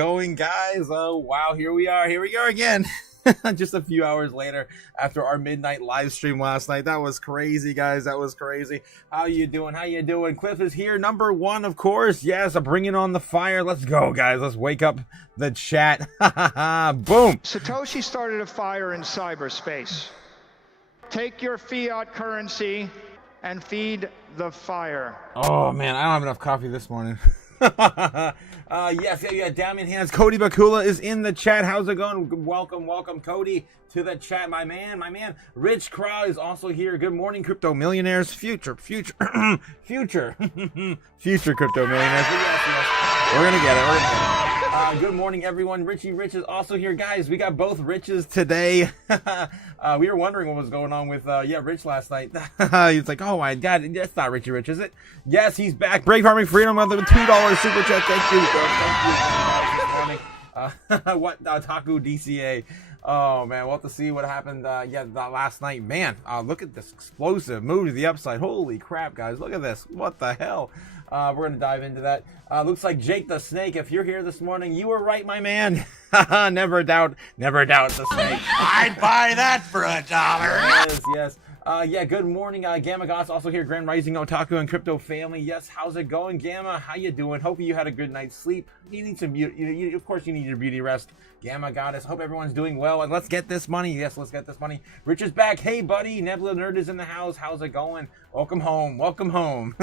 going, guys? Oh wow, here we are again. Just a few hours later after our midnight live stream last night. That was crazy, guys. That was crazy. How you doing? Cliff is here, number one, of course. Yes, I'm bringing on the fire. Let's go, guys. Let's wake up the chat. Boom. Satoshi started a fire in cyberspace. Take your fiat currency and feed the fire. Oh man, I don't have enough coffee this morning. Yes, Damien Hands. Cody Bakula is in the chat. How's it going? Welcome, Cody, to the chat. My man. Rich Crow is also here. Good morning, crypto millionaires. Future crypto millionaires. Yes. We're gonna get it. Good morning, everyone. Richie Rich is also here, guys. We got both Riches today. We were wondering what was going on with Rich last night. It's like, oh my God, that's not Richie Rich, is it? Yes, he's back. Brave Farming Freedom with a $2 super chat. Thank you. What Otaku DCA? Oh man, we'll have to see what happened. Last night, man. Look at this explosive move to the upside. Holy crap, guys! Look at this. What the hell? We're gonna dive into that. Looks like Jake the Snake. If you're here this morning, you were right, my man. Never doubt the snake. I'd buy that for $1. Yes. Good morning, Gamma Goss also here, Grand Rising Otaku and Crypto Family. Yes, how's it going, Gamma? How you doing? Hopefully you had a good night's sleep. You need some beauty. Of course you need your beauty rest. Gamma Goddess, hope everyone's doing well, and let's get this money. Yes, let's get this money. Rich is back. Hey, buddy. Nebula Nerd is in the house. How's it going? Welcome home.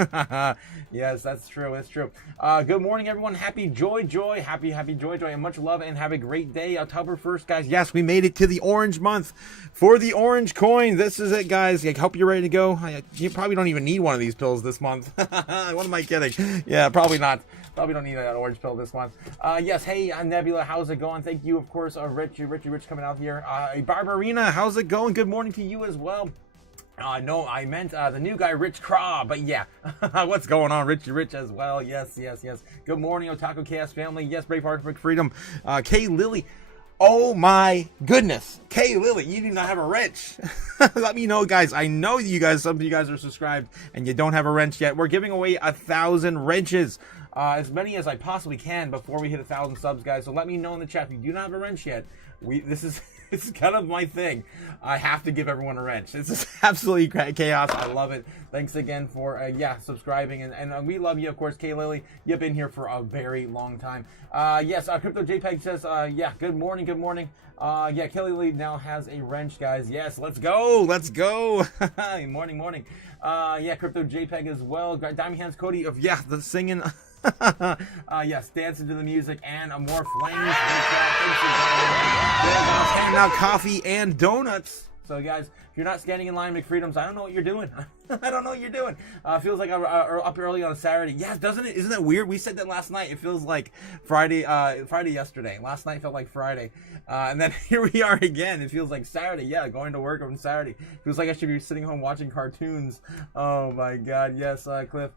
Yes, that's true. It's true. Good morning, everyone. Happy joy. Happy joy, and much love, and have a great day. October 1st, guys. Yes, we made it to the orange month for the orange coin. This is it, guys. I hope you're ready to go. You probably don't even need one of these pills this month. What am I kidding? Yeah, probably not. Probably don't need that orange pill this month. Yes, hey, Nebula, how's it going? Thank you, of course, Richie coming out here. Barbarina, how's it going? Good morning to you as well. No, I meant the new guy, Rich Craw, but yeah. What's going on, Richie Rich as well? Yes. Good morning, Otaku Chaos family. Yes, Braveheart for Freedom. Kay Lily. Oh my goodness. Kay Lily, you do not have a wrench. Let me know, guys. I know some of you guys are subscribed and you don't have a wrench yet. We're giving away 1,000 wrenches. As many as I possibly can before we hit 1,000 subs, guys. So let me know in the chat if you do not have a wrench yet. This is kind of my thing. I have to give everyone a wrench. This is absolutely chaos. I love it. Thanks again for subscribing, and we love you, of course, Kay Lily. You've been here for a very long time. Yes, Crypto JPEG says, good morning. Kelly Lee now has a wrench, guys. Yes, let's go. Morning. Crypto JPEG as well. Diamond Hands Cody of the singing. Yes, dancing to the music and more flames. Handing out coffee and donuts. So guys, if you're not standing in line McFreedoms, I don't know what you're doing. Feels like up early on a Saturday. Yeah, doesn't it? Isn't that weird? We said that last night. It feels like Friday yesterday. Last night felt like Friday. And then here we are again. It feels like Saturday. Yeah, going to work on Saturday. Feels like I should be sitting home watching cartoons. Oh my God. Yes, Cliff.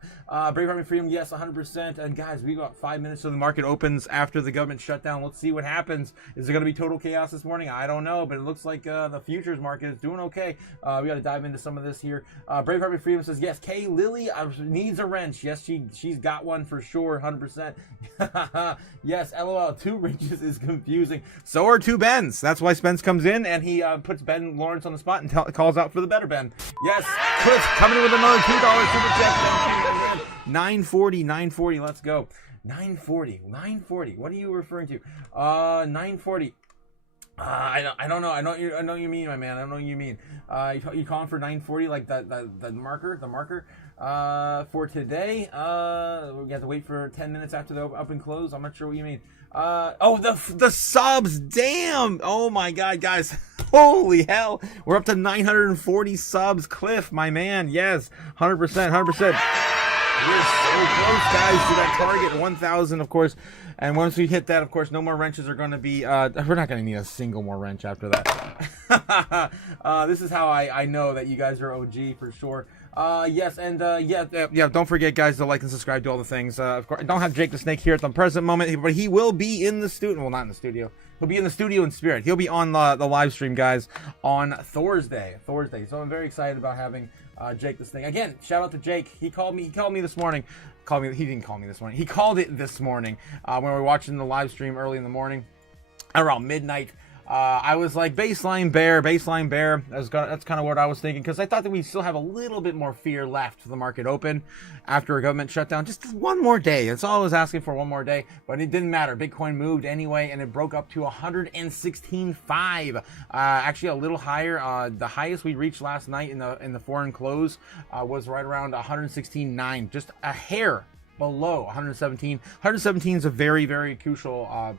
Brave Army Freedom. Yes, 100%. And guys, we got 5 minutes till the market opens after the government shutdown. Let's see what happens. Is it going to be total chaos this morning? I don't know, but it looks like the futures market is doing okay. We got to dive into some of this here. Brave Army Freedom says, yes, Kay Lily needs a wrench. Yes, she's got one for sure, 100%. Yes, LOL, 2 wrenches is confusing. So are 2 Bens. That's why Spence comes in and he puts Ben Lawrence on the spot and calls out for the better Ben. Yes, Cliff coming in with another $2 super check. Thank you, 940. Let's go. 940. What are you referring to? 940. I don't know. I know what you mean, my man. I don't know what you mean. You calling for 940, like the marker for today? We have to wait for 10 minutes after the up and close. I'm not sure what you mean. The subs, damn! Oh my God, guys! Holy hell! We're up to 940 subs. Cliff, my man, yes, 100%. We're so close, guys, to that target, 1,000, of course. And once we hit that, of course, no more wrenches are going to be, we're not going to need a single more wrench after that. This is how I know that you guys are OG for sure. Yes, and don't forget, guys, to like and subscribe to all the things. Of course, I don't have Jake the Snake here at the present moment, but he will be in the studio. Well, not in the studio. He'll be in the studio in spirit. He'll be on the live stream, guys, on Thursday. So I'm very excited about having Jake the Snake. Again, shout out to Jake. He called me this morning. called me. He didn't call me this morning. He called it this morning when we were watching the live stream early in the morning, around midnight. I was like, baseline bear, baseline bear. That's kind of what I was thinking, because I thought that we still have a little bit more fear left for the market open after a government shutdown. Just one more day. That's all I was asking for, one more day. But it didn't matter. Bitcoin moved anyway, and it broke up to 116.5. Actually, a little higher. The highest we reached last night in the foreign close was right around 116.9, just a hair below 117. 117 is a very, very crucial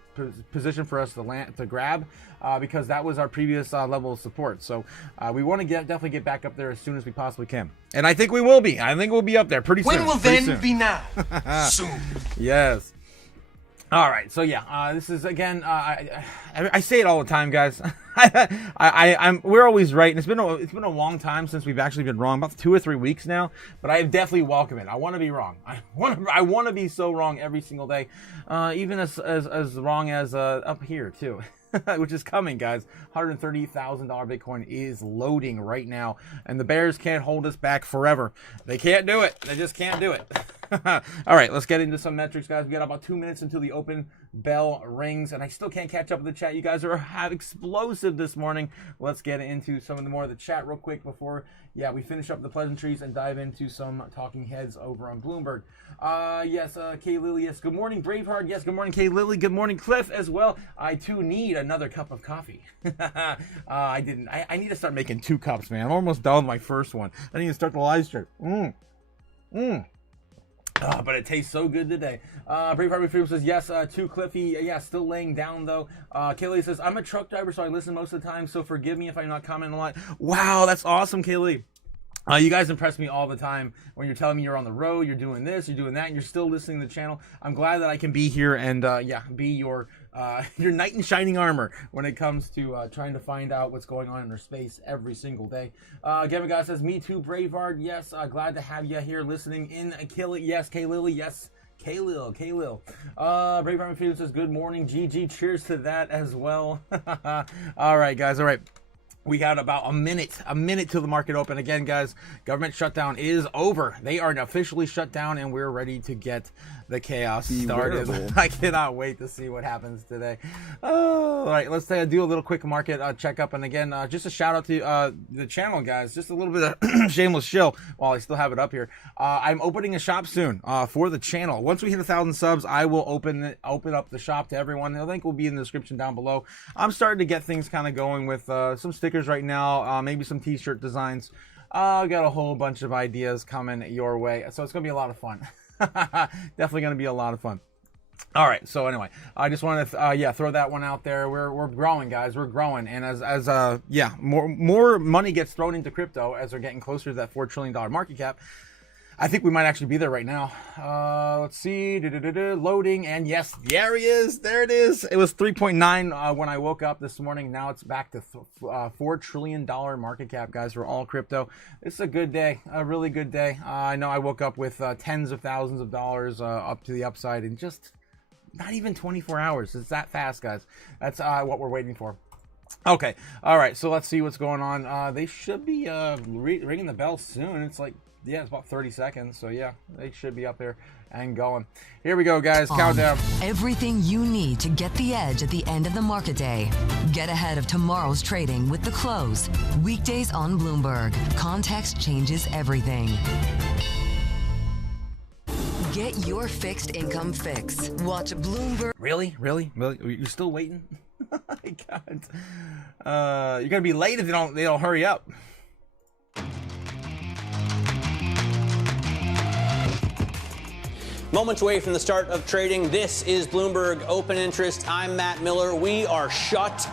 position for us to grab, because that was our previous level of support. So we want to definitely get back up there as soon as we possibly can, and I think we will be. I think we'll be up there pretty soon. When will then be now? Soon. Yes. All right, so yeah, this is again. I say it all the time, guys. We're always right, and it's been a long time since we've actually been wrong, about 2 or 3 weeks now. But I definitely welcome it. I want to be wrong. I want to be so wrong every single day, even as wrong as up here too. Which is coming, guys. $130,000 Bitcoin is loading right now, and the bears can't hold us back forever. They can't do it. They just can't do it. All right, let's get into some metrics, guys. We got about 2 minutes until the open bell rings, and I still can't catch up with the chat. You guys are explosive this morning. Let's get into some of the more of the chat real quick before we finish up the pleasantries and dive into some talking heads over on Bloomberg. Yes, Kay Lily, yes, good morning, Braveheart, yes, good morning, Kay Lily, good morning, Cliff, as well. I too need another cup of coffee. I need to start making 2 cups, man. I'm almost done with my first one. I need to start the live stream. But it tastes so good today. Braveheart Freedom says, yes, too Cliffy. Yeah, still laying down, though. Kaylee says, I'm a truck driver, so I listen most of the time, so forgive me if I'm not commenting a lot. Wow, that's awesome, Kaylee. You guys impress me all the time when you're telling me you're on the road, you're doing this, you're doing that, and you're still listening to the channel. I'm glad that I can be here and, be your knight in shining armor when it comes to trying to find out what's going on in our space every single day. Gavin God says, me too, Braveheart. Yes, glad to have you here listening in. Yes, K-Lily, yes. K-Lil. Braveheart Freedom says, good morning, GG. Cheers to that as well. All right, guys, all right. We got about a minute till the market open. Again, guys, government shutdown is over. They are officially shut down, and we're ready to get the chaos started. I cannot wait to see what happens today. All right, let's do a little quick market checkup. And again, just a shout out to the channel, guys. Just a little bit of shameless shill while I still have it up here. I'm opening a shop soon for the channel. Once we hit 1,000 subs, I will open up the shop to everyone. The link will be in the description down below. I'm starting to get things kind of going with some stickers right now, maybe some t-shirt designs. I got a whole bunch of ideas coming your way, so it's gonna be a lot of fun. Definitely gonna be a lot of fun. All right, so anyway, I just wanted to throw that one out there. We're growing, guys. We're growing, and as more money gets thrown into crypto as we're getting closer to that $4 trillion market cap, I think we might actually be there right now. Let's see, loading, and yes, there he is. There it is. It was 3.9 when I woke up this morning. Now it's back to $4 trillion market cap, guys, for all crypto. It's a good day, a really good day. I know I woke up with tens of thousands of dollars up to the upside in just not even 24 hours. It's that fast, guys. That's what we're waiting for. Okay, all right, so let's see what's going on. They should be ringing the bell soon. It's like, it's about 30 seconds, so yeah, they should be up there and going. Here we go, guys, countdown. Everything you need to get the edge at the end of the market day. Get ahead of tomorrow's trading with The Close. Weekdays on Bloomberg. Context changes everything. Get your fixed income fix. Watch Bloomberg. Really? You're still waiting? I can't. You're gonna be late if they don't hurry up. Moments away from the start of trading, this is Bloomberg Open Interest. I'm Matt Miller. We are shut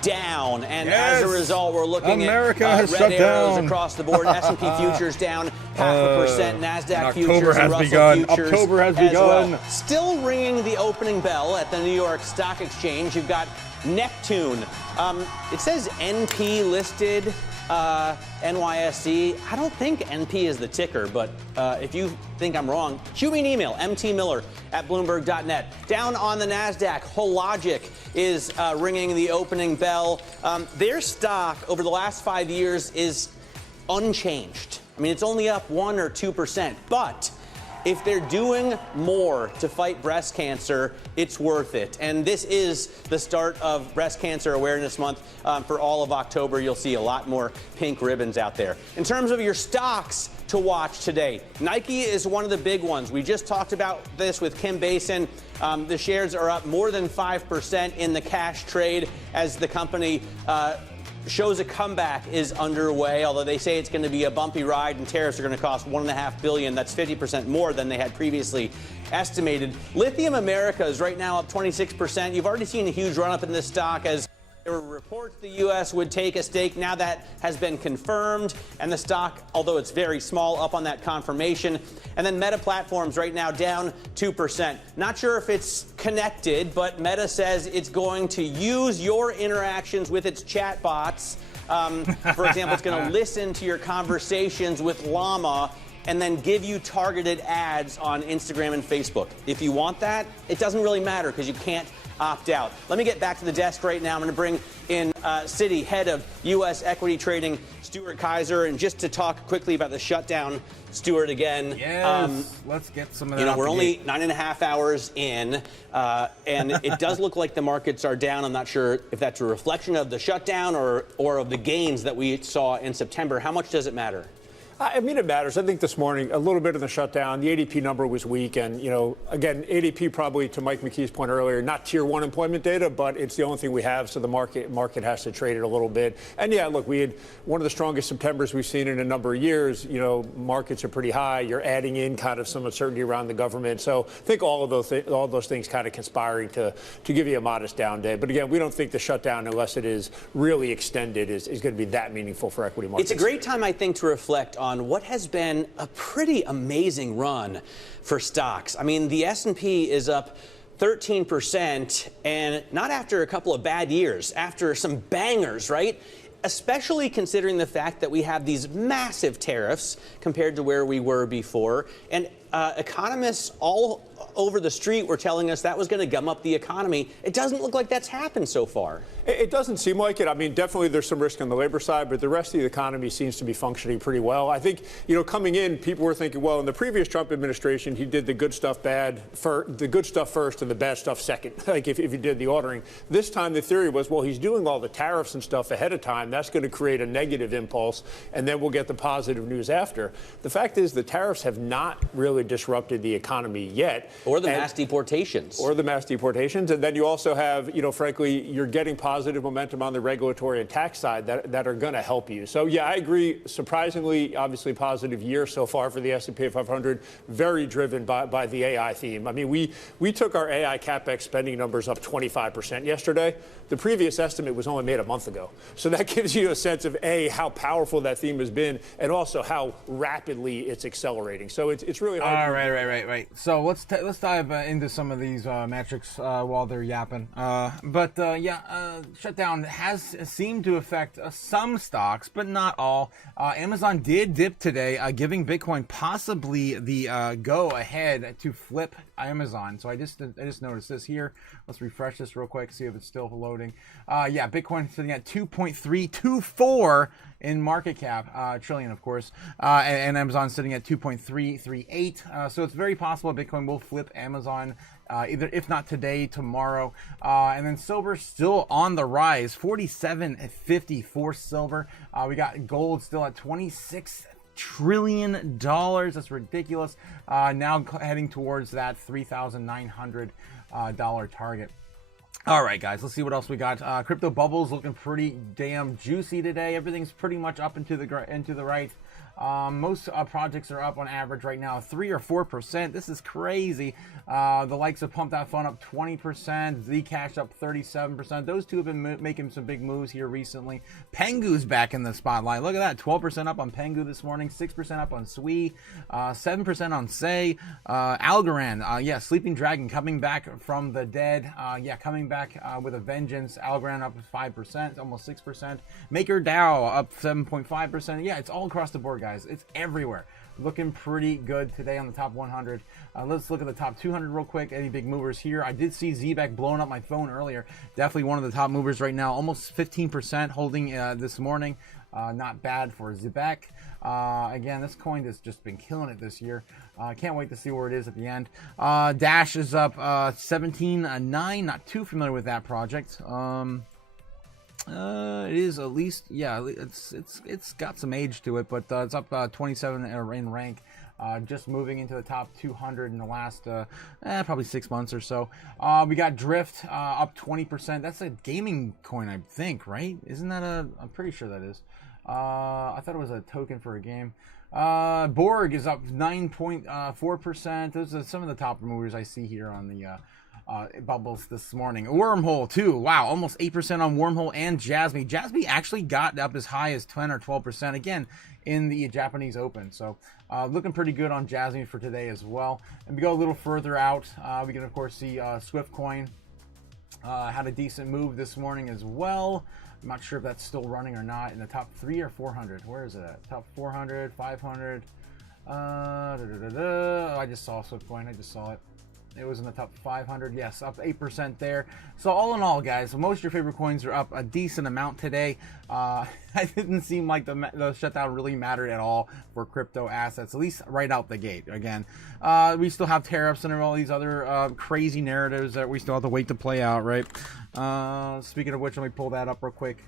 down, and as a result, we're looking at red arrows across the board. S&P futures down 0.5%. NASDAQ futures and Russell futures October has as begun. well. Still ringing the opening bell at the New York Stock Exchange. You've got Neptune. It says NP listed. NYSE. I don't think NP is the ticker, but if you think I'm wrong, shoot me an email, mtmiller@bloomberg.net. Down on the NASDAQ, Hologic is ringing the opening bell. Their stock over the last 5 years is unchanged. I mean, it's only up 1 or 2%, but if they're doing more to fight breast cancer, it's worth it. And this is the start of Breast Cancer Awareness Month. For all of October, you'll see a lot more pink ribbons out there. In terms of your stocks to watch today, Nike is one of the big ones. We just talked about this with Kim Basin. The shares are up more than 5% in the cash trade as the company shows a comeback is underway, although they say it's going to be a bumpy ride and tariffs are going to cost $1.5 billion. That's 50% more than they had previously estimated. Lithium America is right now up 26%. You've already seen a huge run up in this stock as there were reports the U.S. would take a stake. Now that has been confirmed, and the stock, although it's very small, up on that confirmation. And then Meta Platforms right now down 2%. Not sure if it's connected, but Meta says it's going to use your interactions with its chatbots. For example, it's going to listen to your conversations with Llama and then give you targeted ads on Instagram and Facebook. If you want that, it doesn't really matter because you can't opt out. Let me get back to the desk right now. I'm going to bring in Citi head of U.S. equity trading, Stuart Kaiser, and just to talk quickly about the shutdown, Stuart, again. Yes, let's get some of that. We're only 9.5 hours in, and it does look like the markets are down. I'm not sure if that's a reflection of the shutdown or of the gains that we saw in September. How much does it matter? I mean, it matters. I think this morning, a little bit of the shutdown, the ADP number was weak. And, again, ADP probably, to Mike McKee's point earlier, not tier one employment data, but it's the only thing we have. So the market has to trade it a little bit. And, yeah, look, we had one of the strongest Septembers we've seen in a number of years. Markets are pretty high. You're adding in kind of some uncertainty around the government. So I think all of those things kind of conspiring to give you a modest down day. But, again, we don't think the shutdown, unless it is really extended, is going to be that meaningful for equity markets. It's a great time, I think, to reflect on what has been a pretty amazing run for stocks. I mean, the S&P is up 13%, and not after a couple of bad years, after some bangers, right? Especially considering the fact that we have these massive tariffs compared to where we were before. And economists all over the street were telling us that was going to gum up the economy. It doesn't look like that's happened so far. It doesn't seem like it. I mean, definitely there's some risk on the labor side, but the rest of the economy seems to be functioning pretty well. I think, coming in, people were thinking, well, in the previous Trump administration, he did the good stuff first and the bad stuff second, like if you did the ordering. This time, the theory was, well, he's doing all the tariffs and stuff ahead of time. That's going to create a negative impulse, and then we'll get the positive news after. The fact is the tariffs have not really disrupted the economy yet. Or the mass deportations. And then you also have, frankly, you're getting positive momentum on the regulatory and tax side that are going to help you. So, yeah, I agree. Surprisingly, obviously positive year so far for the S&P 500, very driven by the AI theme. I mean, we took our AI CapEx spending numbers up 25% yesterday. The previous estimate was only made a month ago. So that gives you a sense of, A, how powerful that theme has been, and also how rapidly it's accelerating. So it's really hard. Right. So let's dive into some of these metrics while they're yapping. Shutdown has seemed to affect some stocks, but not all. Amazon did dip today, giving Bitcoin possibly the go ahead to flip Amazon. So I just noticed this here. Let's refresh this real quick, see if it's still loading. Bitcoin sitting at 2.324 in market cap, trillion, of course, and Amazon sitting at 2.338. So it's very possible Bitcoin will flip Amazon, either if not today, tomorrow. And then silver still on the rise, 47.50 for silver. We got gold still at $26 trillion. That's ridiculous. Now heading towards that $3,900 target. All right, guys, let's see what else we got. Crypto bubbles looking pretty damn juicy today. Everything's pretty much up into the right. Most projects are up on average right now 3 or 4%. This is crazy. The likes of Pump That Fun up 20%, Zcash up 37%. Those two have been making some big moves here recently. Pengu's back in the spotlight. Look at that, 12% up on Pengu this morning, 6% up on Sui, 7% on Say. Algorand, Sleeping Dragon coming back from the dead. Coming back with a vengeance. Algorand up 5%, almost 6%. MakerDAO up 7.5%. Yeah, it's all across the board, guys. It's everywhere. looking pretty good today on the top 100. Let's look at the top 200 real quick. Any big movers here? I did see ZBEC blowing up my phone earlier. Definitely one of the top movers right now. Almost 15% holding this morning. Not bad for ZBEC. Again, this coin has just been killing it this year. Can't wait to see where it is at the end. Dash is up 17.9. Not too familiar with that project. It is at least, yeah, it's got some age to it, but it's up 27 in rank. Just moving into the top 200 in the last probably 6 months or so. We got Drift up 20%. That's a gaming coin, I think, right? Isn't that I'm pretty sure that is. I thought it was a token for a game. Borg is up 9.4%. Those are some of the top movers I see here on the bubbles this morning. Wormhole too. Wow, almost 8% on Wormhole and Jasmine. Jasmine actually got up as high as 10 or 12% again in the Japanese Open. So looking pretty good on Jasmine for today as well. And we go a little further out. We can of course see Swift Coin had a decent move this morning as well. I'm not sure if that's still running or not in the top 3 or 400. Where is it at? Top 400, 500. Oh, I just saw Swift Coin. I just saw it. It was in the top 500. Yes, up 8% there. So all in all, guys, most of your favorite coins are up a decent amount today. It didn't seem like the shutdown really mattered at all for crypto assets, at least right out the gate. Again, we still have tariffs and all these other crazy narratives that we still have to wait to play out, right? Speaking of which, let me pull that up real quick.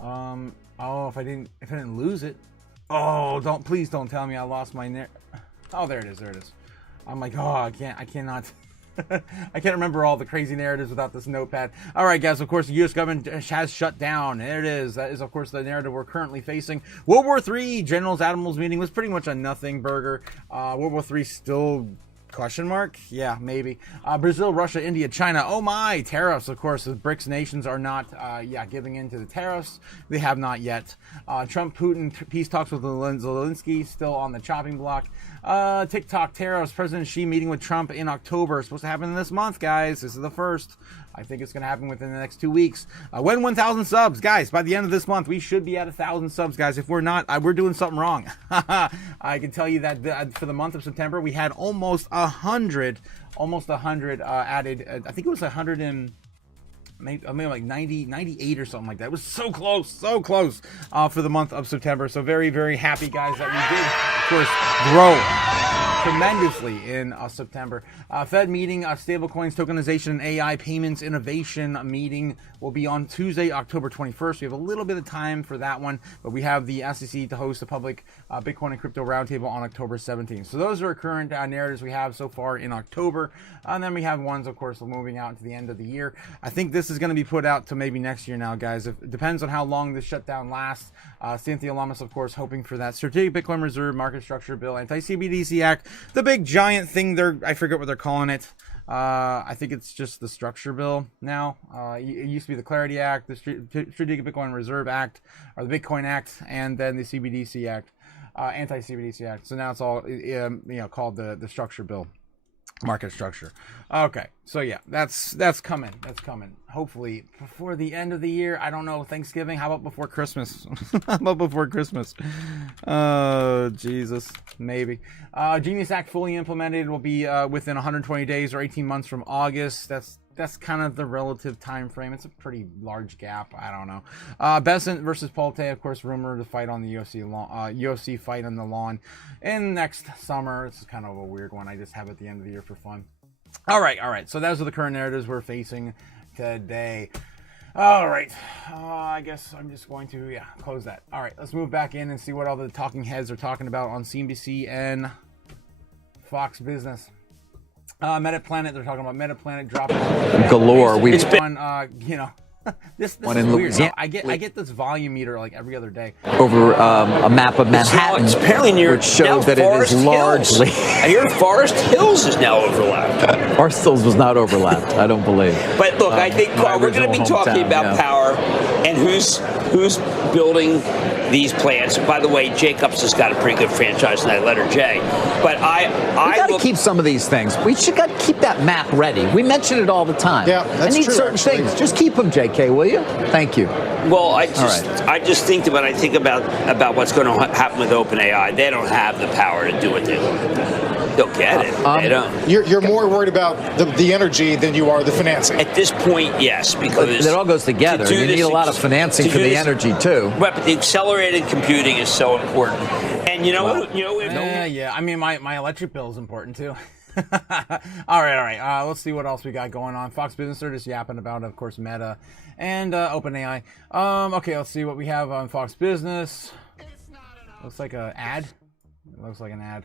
Oh, if I didn't lose it. Oh, please don't tell me I lost my oh, there it is. There it is. I'm like, oh, I cannot. I can't remember all the crazy narratives without this notepad. All right, guys, of course, the U.S. government has shut down. There it is. That is, of course, the narrative we're currently facing. World War III Generals Admirals meeting was pretty much a nothing burger. World War III still... Question mark? Yeah, maybe. Brazil, Russia, India, China. Oh my, tariffs. Of course, the BRICS nations are not, giving in to the tariffs. They have not yet. Trump, Putin, peace talks with Zelensky, still on the chopping block. TikTok tariffs. President Xi meeting with Trump in October. It's supposed to happen this month, guys. This is the first. I think it's going to happen within the next 2 weeks. When 1,000 subs, guys, by the end of this month, we should be at 1,000 subs, guys. If we're not, we're doing something wrong. I can tell you that for the month of September, we had almost 100 added. I think it was 100 and maybe like 98 or something like that. It was so close for the month of September. So very, very happy, guys, that we did, of course, grow tremendously in September. Fed meeting, stablecoins, tokenization, and AI payments innovation meeting will be on Tuesday, October 21st. We have a little bit of time for that one, but we have the SEC to host a public Bitcoin and crypto roundtable on October 17th. So those are current narratives we have so far in October. And then we have ones, of course, moving out to the end of the year. I think this is going to be put out to maybe next year now, guys. It depends on how long this shutdown lasts. Cynthia Lamas, of course, hoping for that strategic Bitcoin reserve market structure bill, anti-CBDC Act, the big giant thing I forget what they're calling it. I think it's just the structure bill now. It used to be the Clarity Act, the Strategic Bitcoin Reserve Act, or the Bitcoin Act, and then the CBDC Act, anti-CBDC Act. So now it's all called the structure bill, market structure. Okay, so yeah, that's coming. That's coming. Hopefully before the end of the year. I don't know, Thanksgiving. How about before Christmas? How about before Christmas? Oh, Jesus, maybe. Genius Act fully implemented will be within 120 days or 18 months from August. That's kind of the relative time frame. It's a pretty large gap. I don't know. Besant versus Polte, of course, rumored to fight on the UFC fight on the lawn in next summer. This is kind of a weird one. I just have at the end of the year for fun. All right. So those are the current narratives we're facing today. All right. I guess I'm just going to close that. All right. Let's move back in and see what all the talking heads are talking about on CNBC and Fox Business. Metaplanet, they're talking about Metaplanet dropping galore. We've been on, this is weird. I get this volume meter like every other day. Over a map of Manhattan, it's apparently near, which shows that it is largely. I hear Forest Hills is now overlapped. Forest Hills was not overlapped, I don't believe. But look, I think we're going to be talking about power and who's building these plants. By the way, Jacobs has got a pretty good franchise in that letter J. But I got to keep some of these things. We should got to keep that map ready. We mention it all the time. Yeah, that's I need true, certain actually. things. Just keep them, JK, will you? Thank you. Well, I just think that when I think about what's going to happen with OpenAI, they don't have the power to do what they'll get it. They don't. You're more worried about the energy than you are the financing. At this point, yes, because it all goes together. You need a lot of financing for the energy too. Right, but the accelerated computing is so important. And yeah. I mean, my electric bill is important too. all right. Let's see what else we got going on. Fox Business are just yapping about, of course, Meta and OpenAI. Okay, let's see what we have on Fox Business. Looks like an ad. It looks like an ad.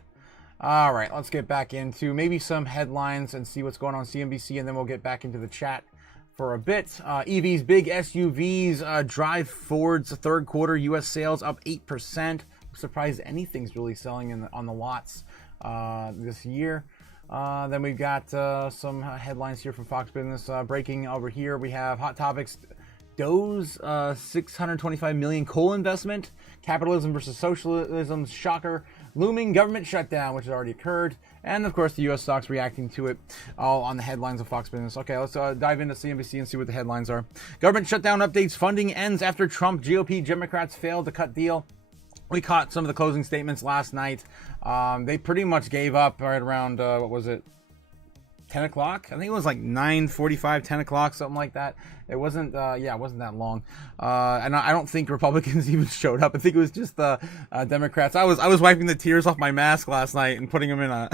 All right, let's get back into maybe some headlines and see what's going on CNBC, and then we'll get back into the chat for a bit. EVs, big SUVs drive Ford's third quarter U.S. sales up 8%. I'm surprised anything's really selling on the lots this year. Then we've got some headlines here from Fox Business. Breaking over here, we have Hot Topics. Doe's $625 million coal investment, capitalism versus socialism, shocker, looming government shutdown, which has already occurred, and of course the U.S. stocks reacting to it, all on the headlines of Fox Business. Okay, let's dive into CNBC and see what the headlines are. Government shutdown updates, funding ends after Trump GOP Democrats failed to cut deal. We caught some of the closing statements last night. They pretty much gave up right around, 10 o'clock? I think it was like 9:45, 10 o'clock, something like that. It wasn't, it wasn't that long. And I don't think Republicans even showed up. I think it was just the Democrats. I was wiping the tears off my mask last night and putting them in a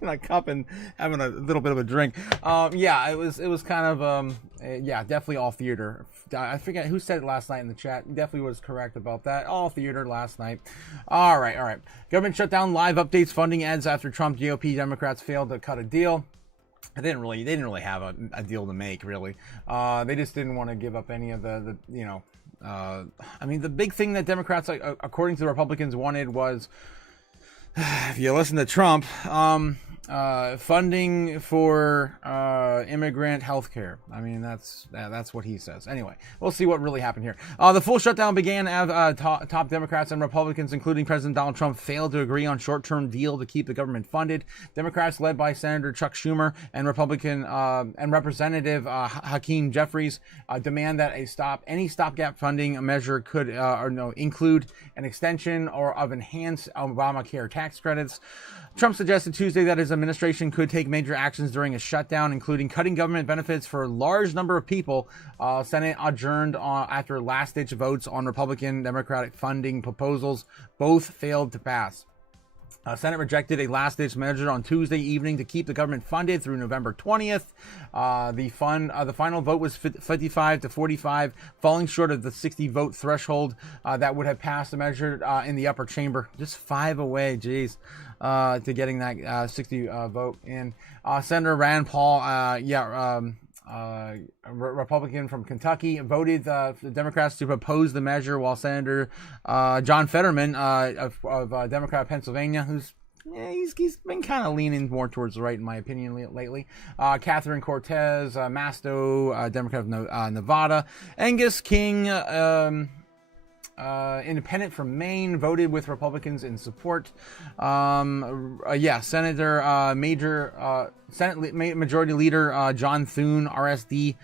in a cup and having a little bit of a drink. It was kind of, definitely all theater. I forget who said it last night in the chat. Definitely was correct about that. All theater last night. All right. Government shutdown, live updates, funding ends after Trump GOP Democrats failed to cut a deal. They didn't really have a deal to make, really. They just didn't want to give up any of the the big thing that Democrats, according to the Republicans, wanted was, if you listen to Trump, funding for immigrant health care. I mean, that's what he says. Anyway, we'll see what really happened here. The full shutdown began as top Democrats and Republicans, including President Donald Trump, failed to agree on short-term deal to keep the government funded. Democrats, led by Senator Chuck Schumer, and Republican and Representative Hakeem Jeffries, demand that any stopgap funding measure could include an extension of enhanced Obamacare tax credits. Trump suggested Tuesday that his administration could take major actions during a shutdown, including cutting government benefits for a large number of people. Senate adjourned after last-ditch votes on Republican Democratic funding proposals. Both failed to pass. Senate rejected a last-ditch measure on Tuesday evening to keep the government funded through November 20th. The final vote was 55 to 45, falling short of the 60-vote threshold that would have passed the measure in the upper chamber. Just 5 away, geez, to getting that 60 vote in. Senator Rand Paul, Republican from Kentucky, voted the Democrats to propose the measure, while Senator John Fetterman of Democrat of Pennsylvania, he's been kind of leaning more towards the right, in my opinion, lately. Catherine Cortez Masto, Democrat of Nevada. Angus King, independent from Maine, voted with Republicans in support. Senate Majority Leader John Thune, RSD,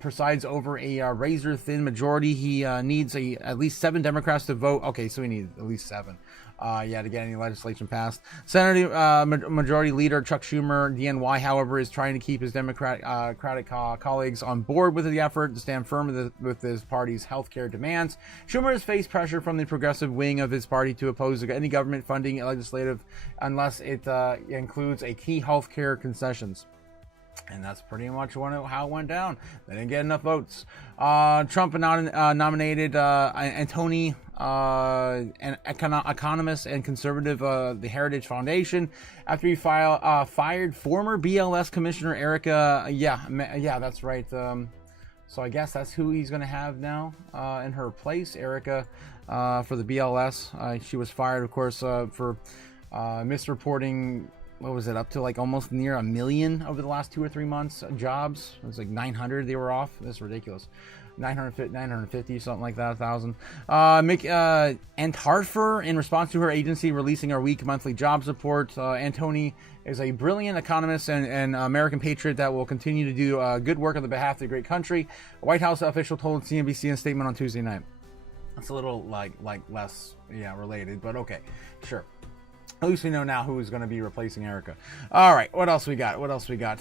presides over a razor-thin majority. He needs at least 7 Democrats to vote. Okay, so we need at least 7. To get any legislation passed. Senate Majority Leader Chuck Schumer, DNY, however, is trying to keep his Democratic colleagues on board with the effort to stand firm with his party's health care demands. Schumer has faced pressure from the progressive wing of his party to oppose any government funding legislative unless it includes a key health care concessions. And that's pretty much how it went down. They didn't get enough votes. Trump nominated Antony, an economist and conservative the Heritage Foundation, after he fired former BLS Commissioner Erica. Yeah, that's right. So I guess that's who he's going to have now in her place, Erica, for the BLS. She was fired, of course, for misreporting. What was it, up to like almost near 1 million over the last 2 or 3 months jobs? It was like 900 they were off. That's ridiculous. 950, something like that, 1,000. Antarfer, in response to her agency releasing our weak monthly jobs report. Antony is a brilliant economist and American patriot that will continue to do good work on the behalf of the great country. A White House official told CNBC in a statement on Tuesday night. It's a little like less related, but okay, sure. At least we know now who is going to be replacing Erica. All right, what else we got?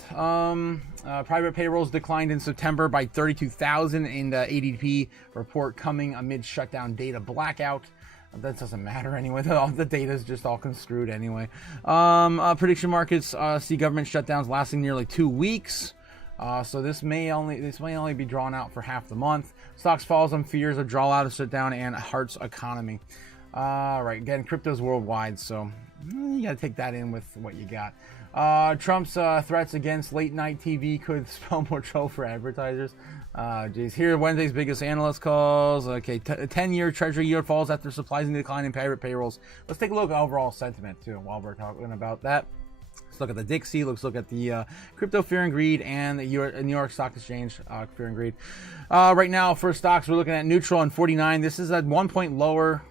Private payrolls declined in September by 32,000 in the ADP report coming amid shutdown data blackout. That doesn't matter anyway. The data is just all construed anyway. Prediction markets see government shutdowns lasting nearly 2 weeks. So this may only be drawn out for half the month. Stocks falls on fears of draw out of shutdown and Hart's economy. All right, again, crypto's worldwide, so you got to take that in with what you got. Trump's threats against late night TV could spell more trouble for advertisers. Geez, here are Wednesday's biggest analyst calls. Okay, 10-year Treasury yield falls after surprising decline in private payrolls. Let's take a look at overall sentiment too while we're talking about that. Let's look at the Dixie. Let's look at the crypto fear and greed and the New York Stock Exchange fear and greed. Right now, for stocks, we're looking at neutral and 49. This is at 1 point lower.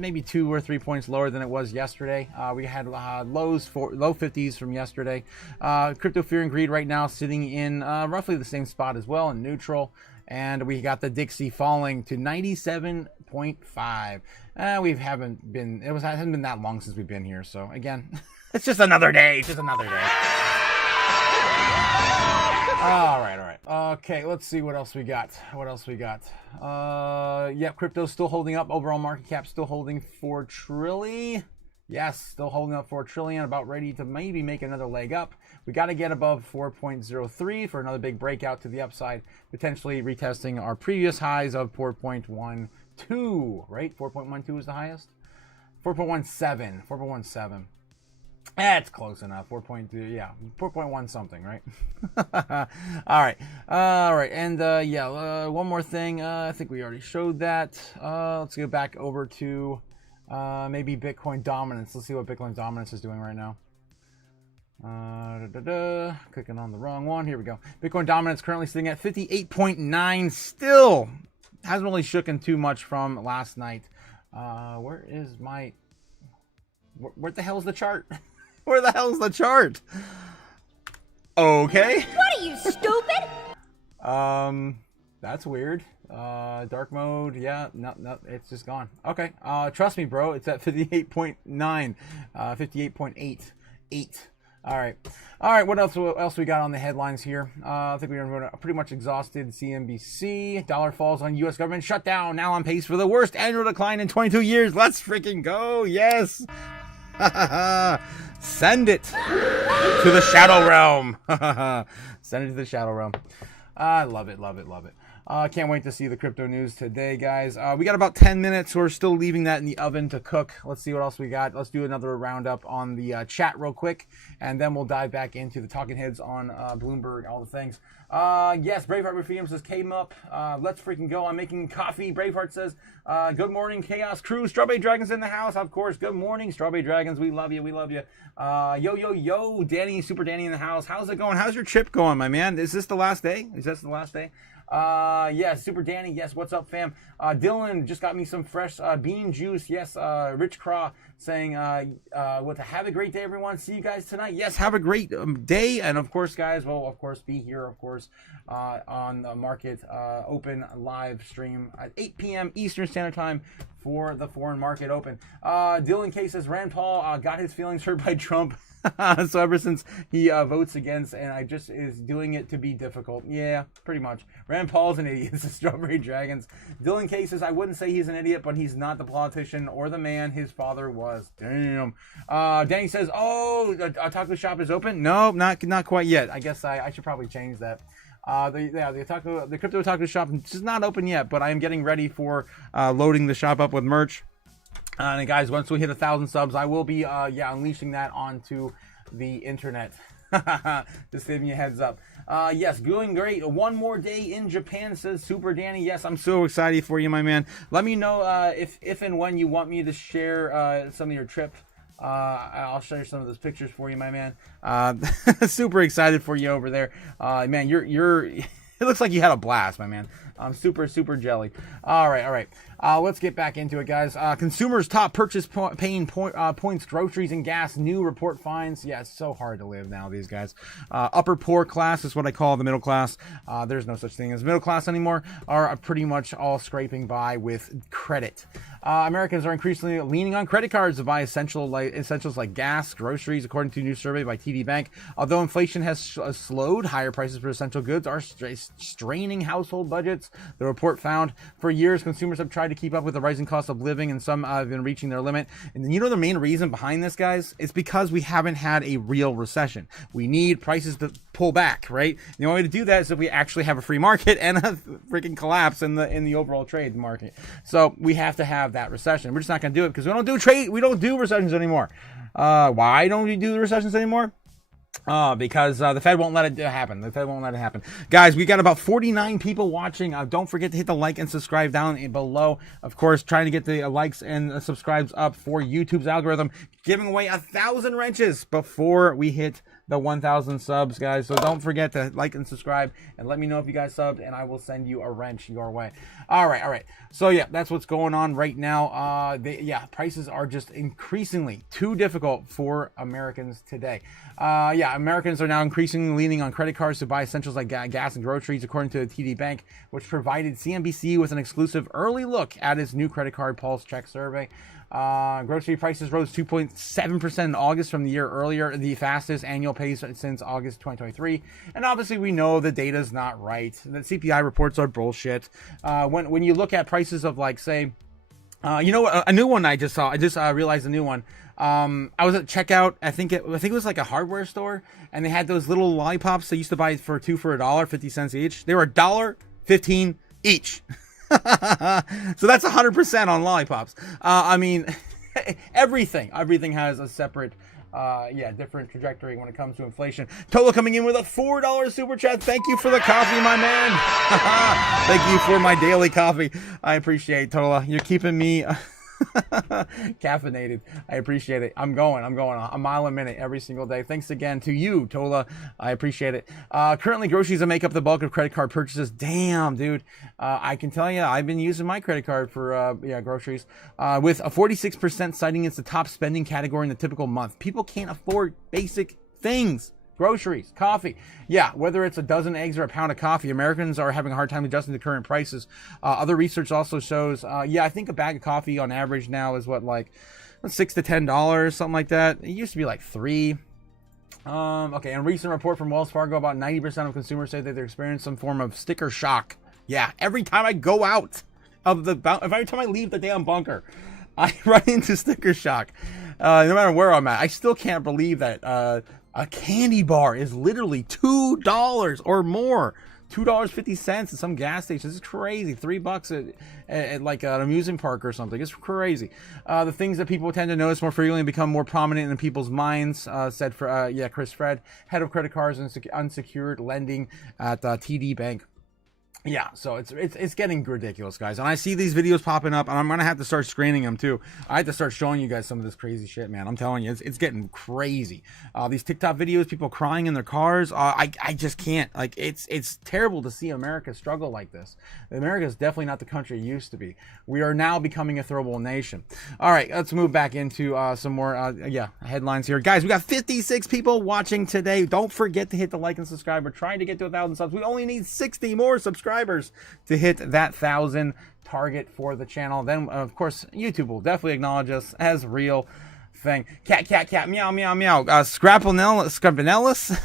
Maybe 2 or 3 points lower than it was yesterday. We had low 50s from yesterday. Crypto fear and greed right now sitting in roughly the same spot as well in neutral. And we got the Dixie falling to 97.5. It hasn't been that long since we've been here. So again, it's just another day. It's just another day. All right. Okay, let's see what else we got. Crypto's still holding up. Overall market cap still holding 4 trillion. Yes, still holding up 4 trillion. About ready to maybe make another leg up. We got to get above 4.03 for another big breakout to the upside, potentially retesting our previous highs of 4.12. Right? 4.12 is the highest. 4.17. That's close enough. 4.2, yeah, 4.1 something, right? All right. And one more thing. I think we already showed that. Let's go back over to maybe Bitcoin dominance. Let's see what Bitcoin dominance is doing right now. Clicking on the wrong one. Here we go. Bitcoin dominance currently sitting at 58.9. Still hasn't really shooken too much from last night. Where the hell's the chart? Where the hell's the chart? Okay. What are you, stupid? That's weird. Dark mode, yeah, no, it's just gone. Okay, trust me, bro, it's at 58.9, 58.88. All right, what else we got on the headlines here? I think we're pretty much exhausted. CNBC, dollar falls on U.S. government shutdown, now on pace for the worst annual decline in 22 years. Let's freaking go, yes. Send it to the shadow realm. Send it to the shadow realm. I love it. Can't wait to see the crypto news today, guys. We got about 10 minutes. We're still leaving that in the oven to cook. Let's see what else we got. Let's do another roundup on the chat real quick, and then we'll dive back into the talking heads on Bloomberg, all the things. Yes, Braveheart Freedom says, came up. Let's freaking go. I'm making coffee. Braveheart says, good morning, Chaos Crew. Strawberry Dragons in the house, of course. Good morning, Strawberry Dragons. We love you. Yo, Danny, Super Danny in the house. How's it going? How's your trip going, my man? Is this the last day? Yes, Super Danny. Yes, what's up, fam? Dylan just got me some fresh bean juice. Yes, Rich Craw saying, have a great day, everyone. See you guys tonight. Yes, have a great day. And of course, guys, we'll of course be here, of course, on the market open live stream at 8 p.m. Eastern Standard Time for the foreign market open. Dylan K says Rand Paul got his feelings hurt by Trump. So ever since he votes against, and I just is doing it to be difficult. Yeah, pretty much. Rand Paul's an idiot. It's the Strawberry Dragons. Dylan K says, I wouldn't say he's an idiot, but he's not the politician or the man his father was. Damn. Danny says, the Otaku shop is open? No, not quite yet. I guess I should probably change that. The Crypto Otaku shop is not open yet, but I am getting ready for loading the shop up with merch. And guys, once we hit 1,000 subs, I will be unleashing that onto the internet. Just giving you a heads up. Yes, doing great. One more day in Japan, says Super Danny. Yes, I'm so excited for you, my man. Let me know if and when you want me to share some of your trip. I'll share some of those pictures for you, my man. Super excited for you over there. Man, you're it looks like you had a blast, my man. I'm super jelly. All right. Let's get back into it, guys. Consumers' top purchase points, groceries and gas. New report finds. Yeah, it's so hard to live now, these guys. Upper poor class is what I call the middle class. There's no such thing as middle class anymore. Are pretty much all scraping by with credit. Americans are increasingly leaning on credit cards to buy essentials like gas, groceries, according to a new survey by TD Bank. Although inflation has slowed, higher prices for essential goods are straining household budgets. The report found for years consumers have tried to keep up with the rising cost of living, and some have been reaching their limit. And you know the main reason behind this, guys? It's because we haven't had a real recession. We need prices to pull back, right? The only way to do that is if we actually have a free market and a freaking collapse in the overall trade market. So we have to have that recession. We're just not going to do it because we don't do recessions anymore. Why don't we do the recessions anymore? Because the Fed won't let it happen. The Fed won't let it happen. Guys, we got about 49 people watching. Don't forget to hit the like and subscribe down below. Of course, trying to get the likes and subscribes up for YouTube's algorithm. Giving away 1,000 wrenches before we hit the 1,000 subs, guys. So don't forget to like and subscribe and let me know if you guys subbed, and I will send you a wrench your way. All right. So yeah, that's what's going on right now. Prices are just increasingly too difficult for Americans today. Americans are now increasingly leaning on credit cards to buy essentials like gas and groceries, according to the TD Bank, which provided CNBC with an exclusive early look at its new credit card pulse check survey. Grocery prices rose 2.7% in August from the year earlier, the fastest annual pace since August 2023. And obviously, we know the data is not right. The CPI reports are bullshit. When you look at prices of, like, say, a new one I just saw. I just realized a new one. I was at checkout. I think it was like a hardware store, and they had those little lollipops they used to buy for $2 for $1, 50 cents each. They were $1.15 each. So that's 100% on lollipops. I mean, everything has a separate, different trajectory when it comes to inflation. Tola coming in with a $4 super chat. Thank you for the coffee, my man. Thank you for my daily coffee. I appreciate it, Tola. You're keeping me caffeinated. I appreciate it. I'm going a mile a minute every single day. Thanks again to you, Tola. I appreciate it. Currently, groceries that make up the bulk of credit card purchases. Damn, dude. I can tell you, I've been using my credit card for groceries, with a 46% citing it's the top spending category in the typical month. People can't afford basic things. Groceries, coffee. Yeah, whether it's a dozen eggs or a pound of coffee, Americans are having a hard time adjusting to current prices. Other research also shows, I think a bag of coffee on average now is what, like $6 to $10, something like that. It used to be like $3. Okay, in a recent report from Wells Fargo, about 90% of consumers say that they're experiencing some form of sticker shock. Yeah, every time I go out of every time I leave the damn bunker, I run into sticker shock. No matter where I'm at, I still can't believe that a candy bar is literally $2 or more. $2.50 at some gas stations. It's crazy. $3 at like an amusement park or something. It's crazy. The things that people tend to notice more frequently and become more prominent in people's minds, said for Chris Fred, head of credit cards and unsecured lending at TD Bank. Yeah, so it's getting ridiculous, guys. And I see these videos popping up, and I'm gonna have to start screening them too. I have to start showing you guys some of this crazy shit, man. I'm telling you, it's getting crazy. These TikTok videos, people crying in their cars. I just can't. Like, it's terrible to see America struggle like this. America is definitely not the country it used to be. We are now becoming a throwable nation. All right, let's move back into some more headlines here, guys. We got 56 people watching today. Don't forget to hit the like and subscribe. We're trying to get to 1,000 subs. We only need 60 more subscribers to hit that 1,000 target for the channel. Then of course YouTube will definitely acknowledge us as real thing. Cat, meow, meow, meow. Scrappinellis.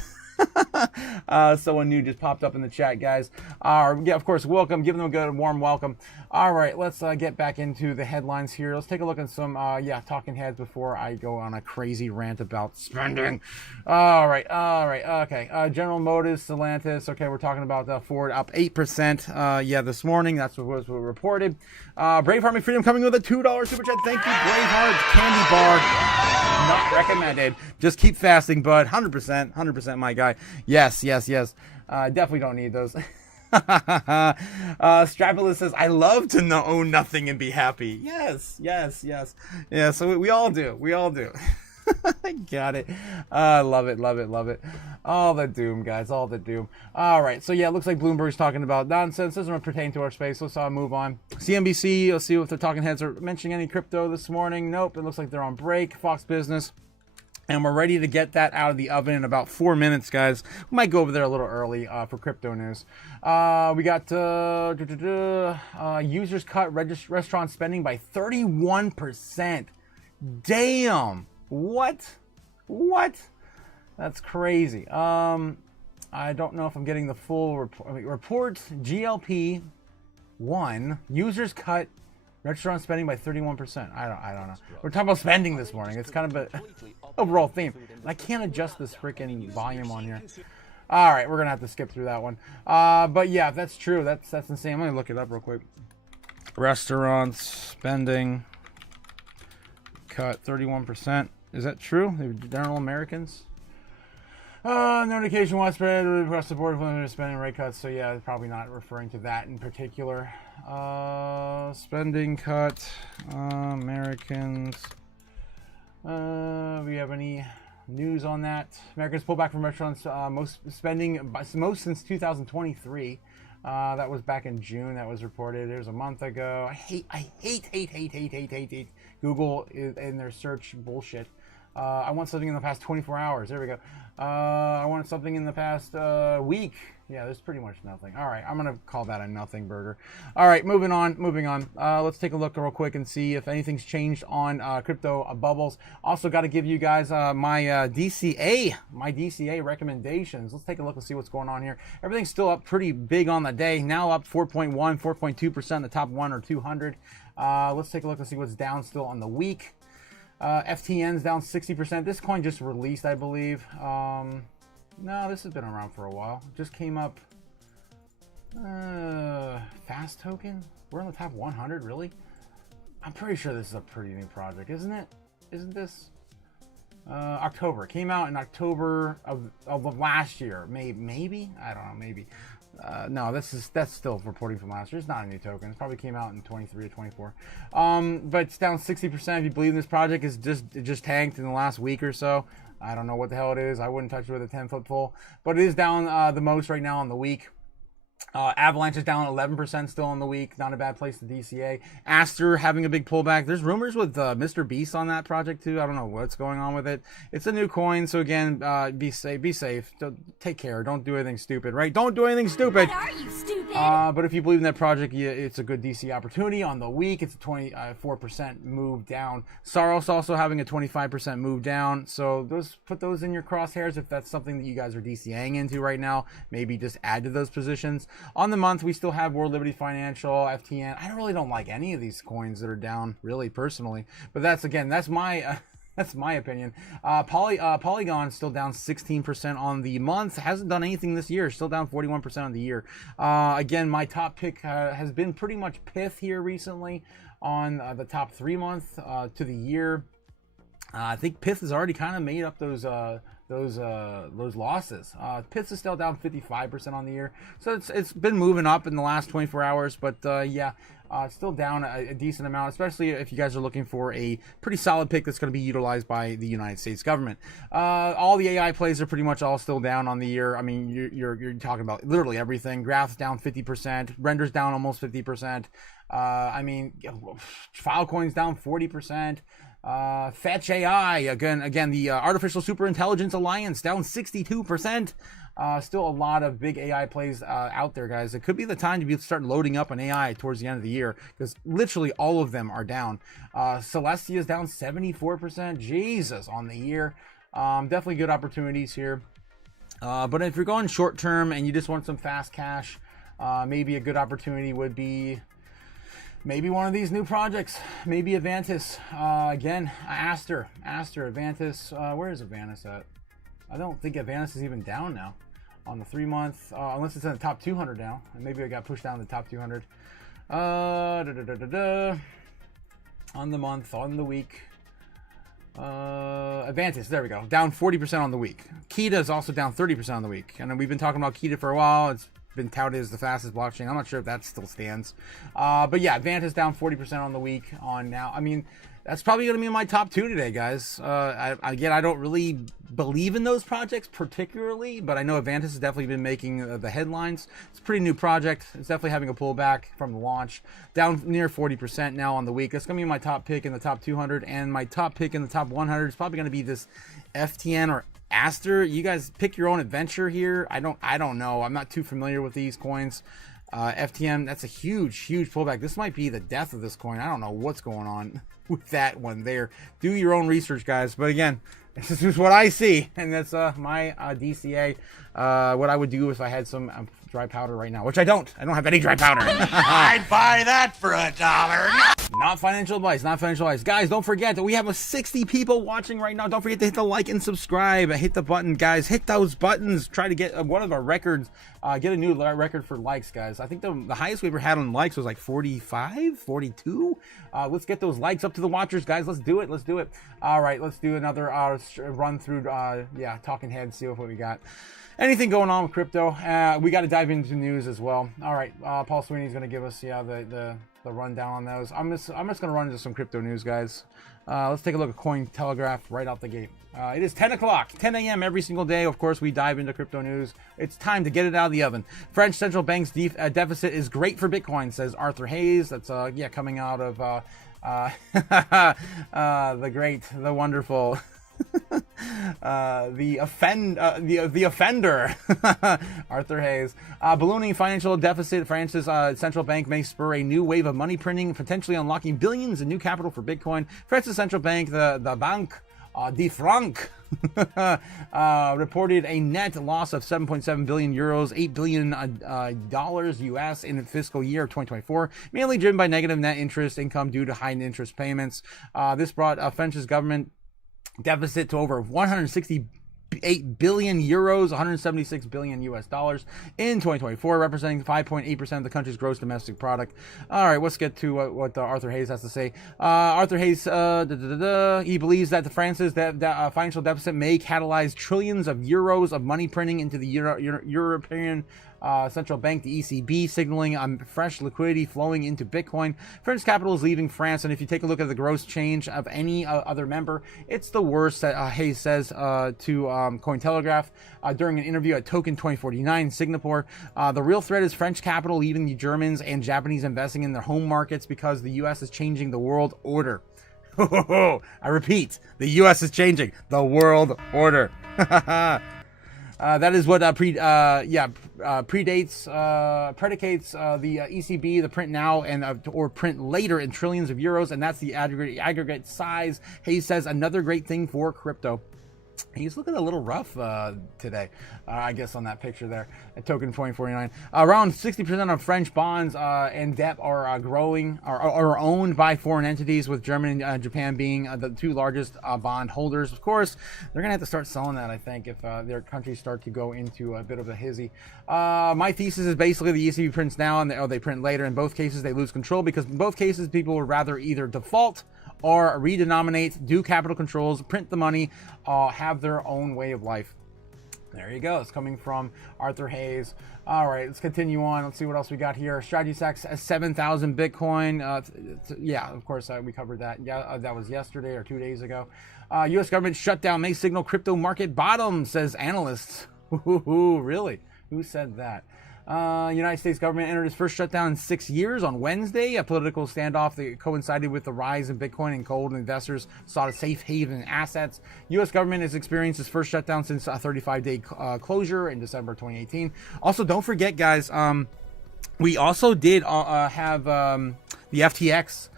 Someone new just popped up in the chat, guys. Of course, welcome. Give them a good warm welcome. All right, let's get back into the headlines here. Let's take a look at some talking heads before I go on a crazy rant about spending. All right, okay. General Motors, Stellantis. Okay, we're talking about Ford up 8%. This morning. That's what was reported. Braveheart McFreedom coming with a $2 super chat. Thank you, Braveheart. Candy bar. Not recommended. Just keep fasting, bud. 100%, my guy. Yes. Definitely don't need those. Strapulous says, I love to own nothing and be happy. Yes. Yeah, so we all do. I got it. Love it, love it, love it. All the doom, guys, all the doom. All right, so yeah, it looks like Bloomberg's talking about nonsense. Doesn't pertain to our space. Let's move on. CNBC, let's see if the talking heads are mentioning any crypto this morning. Nope, it looks like they're on break. Fox Business. And we're ready to get that out of the oven in about 4 minutes, guys. We might go over there a little early for crypto news. We got users cut restaurant spending by 31%. Damn. What? That's crazy. I don't know if I'm getting the full report. GLP 1 users cut restaurant spending by 31%. I don't know. We're talking about spending this morning. It's kind of a overall theme. And I can't adjust this freaking volume on here. All right, we're gonna have to skip through that one. But yeah, if that's true, that's insane. Let me look it up real quick. Restaurants spending cut 31%. Is that true? The general Americans? Notification widespread across the board with spending rate cuts. So yeah, probably not referring to that in particular. Spending cut, Americans. We have any news on that? Americans pull back from restaurants. Most since 2023. That was back in June. That was reported. It was a month ago. I hate Google in their search bullshit. I want something in the past 24 hours. There we go. I want something in the past week. Yeah, there's pretty much nothing. All right, I'm going to call that a nothing burger. All right, moving on. Let's take a look real quick and see if anything's changed on crypto bubbles. Also got to give you guys my DCA recommendations. Let's take a look and see what's going on here. Everything's still up pretty big on the day. Now up 4.1, 4.2%, the top 1 or 200. Let's take a look and see what's down still on the week. FTN's down 60%. This coin just released, I believe. No, this has been around for a while. Just came up. Fast token? We're in the top 100, really? I'm pretty sure this is a pretty new project, isn't it? Isn't this? October. Came out in October of last year. Maybe? I don't know, maybe. No, that's still reporting from last year. It's not a new token. It probably came out in 23 or 24. But it's down 60%. If you believe this project is just tanked in the last week or so. I don't know what the hell it is. I wouldn't touch it with a 10-foot pole. But it is down the most right now on the week. Avalanche is down 11% still on the week. Not a bad place to DCA. Aster having a big pullback. There's rumors with Mr. Beast on that project too. I don't know what's going on with it. It's a new coin, so again, be safe. Take care. Don't do anything stupid, right? Don't do anything stupid. What are you, stupid? But if you believe in that project, yeah, it's a good DC opportunity. On the week, it's a 24% move down. Saros also having a 25% move down. So put those in your crosshairs if that's something that you guys are DCAing into right now. Maybe just add to those positions. On the month, we still have World Liberty Financial, FTN. I really don't like any of these coins that are down, really, personally. But that's my that's my opinion. Polygon still down 16% on the month. Hasn't done anything this year. Still down 41% on the year. Again, my top pick has been pretty much Pith here recently on the top 3 months to the year. I think Pith has already kind of made up those losses. Pith is still down 55% on the year, so it's been moving up in the last 24 hours. But yeah, it's still down a decent amount, especially if you guys are looking for a pretty solid pick that's going to be utilized by the United States government. All the AI plays are pretty much all still down on the year. I mean, you're talking about literally everything. Graph's down 50%, renders down almost 50%. I mean, Filecoin's down 40%. Fetch AI again the Artificial Superintelligence Alliance down 62%. Still a lot of big AI plays out there, guys. It could be the time to start loading up an AI towards the end of the year, because literally all of them are down. Celestia is down 74%. Jesus, on the year. Definitely good opportunities here. But if you're going short term and you just want some fast cash, maybe a good opportunity would be maybe one of these new projects, maybe Avantis. Again, Aster, Avantis. Where is Avantis at? I don't think Avantis is even down now on the 3 month, unless it's in the top 200 now. And maybe it got pushed down to the top 200. On the month, on the week. Avantis, there we go. Down 40% on the week. Kita is also down 30% on the week. And we've been talking about Kita for a while. It's been touted as the fastest blockchain. I'm not sure if that still stands. But yeah, Avantis down 40% on the week on now. I mean, That's probably going to be my top 2 today, guys. Again, I don't really believe in those projects particularly, but I know Avantis has definitely been making the headlines. It's a pretty new project. It's definitely having a pullback from the launch, down near 40% now on the week. That's going to be my top pick in the top 200, and my top pick in the top 100 is probably going to be this FTN or Aster. You guys pick your own adventure here. I don't know. I'm not too familiar with these coins. FTM, that's a huge pullback. This might be the death of this coin. I don't know what's going on with that one there. Do your own research, guys. But again, this is just what I see, and that's my DCA. What I would do if I had some dry powder right now, which I don't. I don't have any dry powder. I'd buy that for $1. Not financial advice, not financial advice. Guys, don't forget that we have 60 people watching right now. Don't forget to hit the like and subscribe. Hit the button, guys. Hit those buttons. Try to get one of our records, get a new record for likes, guys. I think the highest we ever had on likes was like 45, 42. Let's get those likes up to the watchers, guys. Let's do it. Let's do it. All right, let's do another run through, talking heads, see what we got. Anything going on with crypto? We got to dive into news as well. All right, Paul Sweeney's going to give us the rundown on those. I'm just going to run into some crypto news, guys. Let's take a look at Cointelegraph right out the gate. It is 10 o'clock, 10 a.m. every single day. Of course, we dive into crypto news. It's time to get it out of the oven. French central bank's deficit is great for Bitcoin, says Arthur Hayes. That's coming out of the great, the wonderful. The offender, Arthur Hayes. Ballooning financial deficit. France's central bank may spur a new wave of money printing, potentially unlocking billions in new capital for Bitcoin. France's central bank, the Banque de France, reported a net loss of 7.7 billion euros, $8 billion dollars US in the fiscal year of 2024, mainly driven by negative net interest income due to high interest payments. This brought France's government deficit to over 168 billion euros, 176 billion US dollars in 2024, representing 5.8% of the country's gross domestic product. All right, let's get to what Arthur Hayes has to say. Arthur Hayes, he believes that the France's financial deficit may catalyze trillions of euros of money printing into the European central bank, the ECB, signaling fresh liquidity flowing into Bitcoin. French capital is leaving France, and if you take a look at the gross change of any other member, it's the worst, that Hayes says to Cointelegraph during an interview at Token 2049 in Singapore. The real threat is French capital leaving the Germans and Japanese investing in their home markets because the U.S. is changing the world order. I repeat, the U.S. is changing the world order. That is what predicates the ECB, the print now and or print later in trillions of euros, and that's the aggregate size. Hayes says another great thing for crypto. He's looking a little rough today, I guess, on that picture there at Token 2049. Around 60% of French bonds and debt are growing, are owned by foreign entities, with Germany and Japan being the two largest bond holders. Of course, they're going to have to start selling that, I think, if their countries start to go into a bit of a hizzy. My thesis is basically the ECB prints now and they print later. In both cases, they lose control because in both cases, people would rather either default or redenominate, do capital controls, print the money, have their own way of life. There you go. It's coming from Arthur Hayes. All right, let's continue on. Let's see what else we got here. Strategy stacks 7,000 Bitcoin. Of course, we covered that. Yeah, that was yesterday or 2 days ago. U.S. government shutdown may signal crypto market bottom, says analysts. Ooh, really? Who said that? United States government entered its first shutdown in 6 years on Wednesday, a political standoff that coincided with the rise in Bitcoin and gold. Investors sought a safe haven in assets. U.S. government has experienced its first shutdown since a 35-day closure in December 2018. Also, don't forget, guys, we also did have the FTX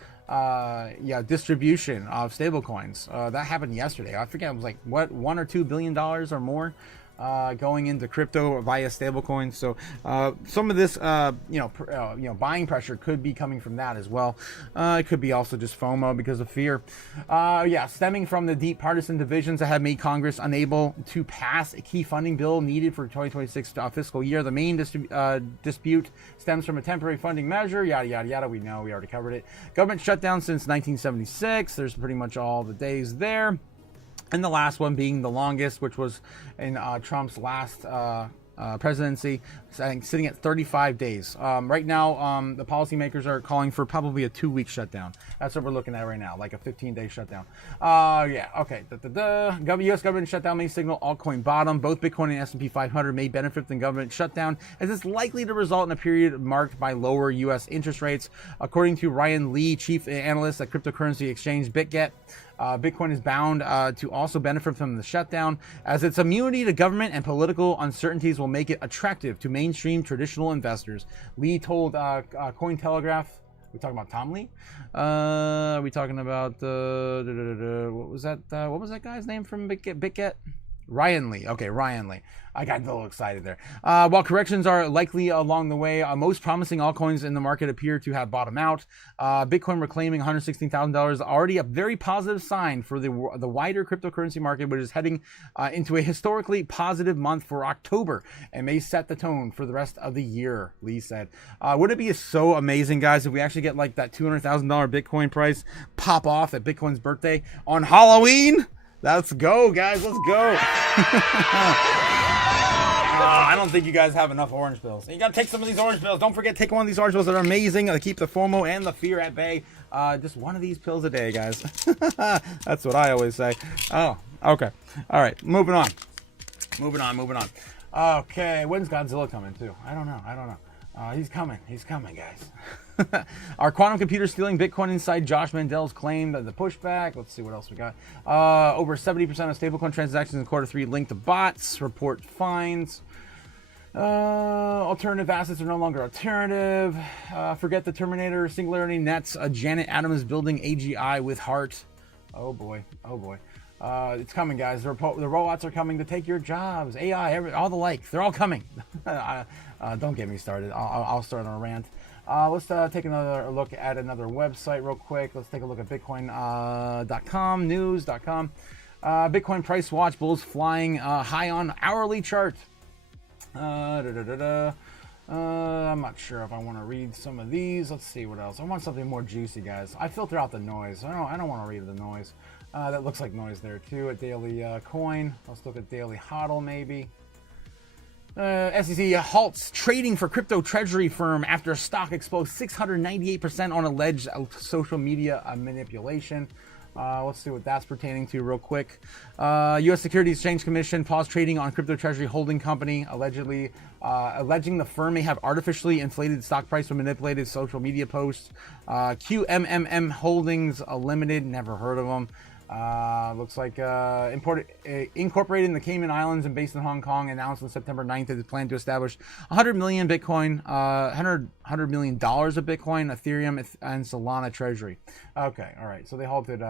distribution of stablecoins. That happened yesterday. I forget, it was like, what, $1 or $2 billion or more? Going into crypto via stablecoins. So some of this, buying pressure could be coming from that as well. It could be also just FOMO because of fear. Stemming from the deep partisan divisions that have made Congress unable to pass a key funding bill needed for 2026 fiscal year. The main dispute stems from a temporary funding measure. Yada, yada, yada. We know, we already covered it. Government shutdown since 1976. There's pretty much all the days there. And the last one being the longest, which was in Trump's last presidency, sitting at 35 days. Right now, the policymakers are calling for probably a 2-week shutdown. That's what we're looking at right now, like a 15-day shutdown. Yeah, okay. U.S. government shutdown may signal altcoin bottom. Both Bitcoin and S&P 500 may benefit from the government shutdown, as it's likely to result in a period marked by lower U.S. interest rates. According to Ryan Lee, chief analyst at cryptocurrency exchange BitGet, Bitcoin is bound to also benefit from the shutdown, as its immunity to government and political uncertainties will make it attractive to mainstream traditional investors. Lee told Cointelegraph. We talking about Tom Lee? Are we talking about what was that? What was that guy's name from BitGet? Ryan Lee. Okay, Ryan Lee. I got a little excited there. While corrections are likely along the way, most promising altcoins in the market appear to have bottomed out. Bitcoin reclaiming $116,000, already a very positive sign for the wider cryptocurrency market, which is heading into a historically positive month for October and may set the tone for the rest of the year, Lee said. Would it be so amazing, guys, if we actually get like that $200,000 Bitcoin price pop off at Bitcoin's birthday on Halloween? Let's go, guys. Let's go. I don't think you guys have enough orange pills. You got to take some of these orange pills. Don't forget, take one of these orange pills that are amazing. They keep the FOMO and the fear at bay. Just one of these pills a day, guys. That's what I always say. Oh, okay. All right. Moving on. Okay. When's Godzilla coming, too? I don't know. He's coming, guys. Are quantum computers stealing Bitcoin inside Josh Mandel's claim that the pushback? Let's see what else we got. Over 70% of stablecoin transactions in Q3 linked to bots. Report finds. Alternative assets are no longer alternative. Forget the Terminator. Singularity nets. Janet Adams building AGI with heart. Oh boy. It's coming, guys. The robots are coming to take your jobs. AI, all the like. They're all coming. Don't get me started. I'll start on a rant. Let's take another look at another website real quick. Let's take a look at Bitcoin.com, news.com. Bitcoin price watch, bulls flying high on hourly chart. I'm not sure if I want to read some of these. Let's see what else. I want something more juicy, guys. I filter out the noise. I don't want to read the noise. That looks like noise there too. At Daily Coin. Let's look at Daily HODL maybe. SEC halts trading for crypto treasury firm after stock explodes 698% on alleged social media manipulation. Let's see what that's pertaining to real quick. U.S. Securities Exchange Commission paused trading on crypto treasury holding company, alleging the firm may have artificially inflated the stock price from manipulated social media posts. QMMM Holdings Limited, never heard of them. Looks like incorporated in the Cayman Islands and based in Hong Kong, announced on September 9th that it planned to establish 100 million Bitcoin, $100 million of Bitcoin, Ethereum, and Solana treasury. Okay, all right. So they halted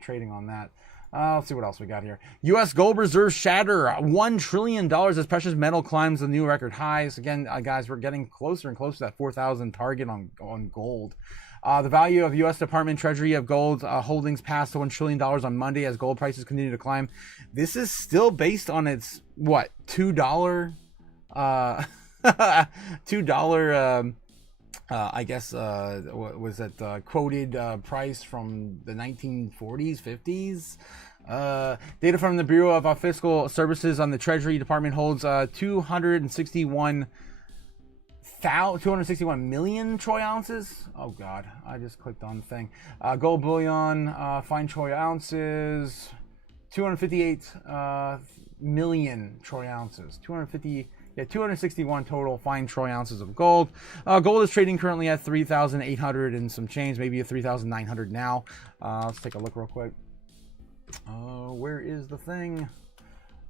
trading on that. Let's see what else we got here. U.S. gold reserves shatter $1 trillion as precious metal climbs the new record highs. Again, guys, we're getting closer and closer to that 4,000 target on gold. The value of U.S. Department Treasury of gold holdings passed $1 trillion on Monday as gold prices continue to climb. This is still based on its, what, $2, I guess, what was that quoted price from the 1940s, 50s? Data from the Bureau of Fiscal Services on the Treasury Department holds 261 million troy ounces. Oh God, I just clicked on the thing. Gold bullion, fine troy ounces, 258 million troy ounces. 261 total fine troy ounces of gold. Gold is trading currently at 3,800 and some change, maybe a 3,900 now. Let's take a look real quick. Where is the thing?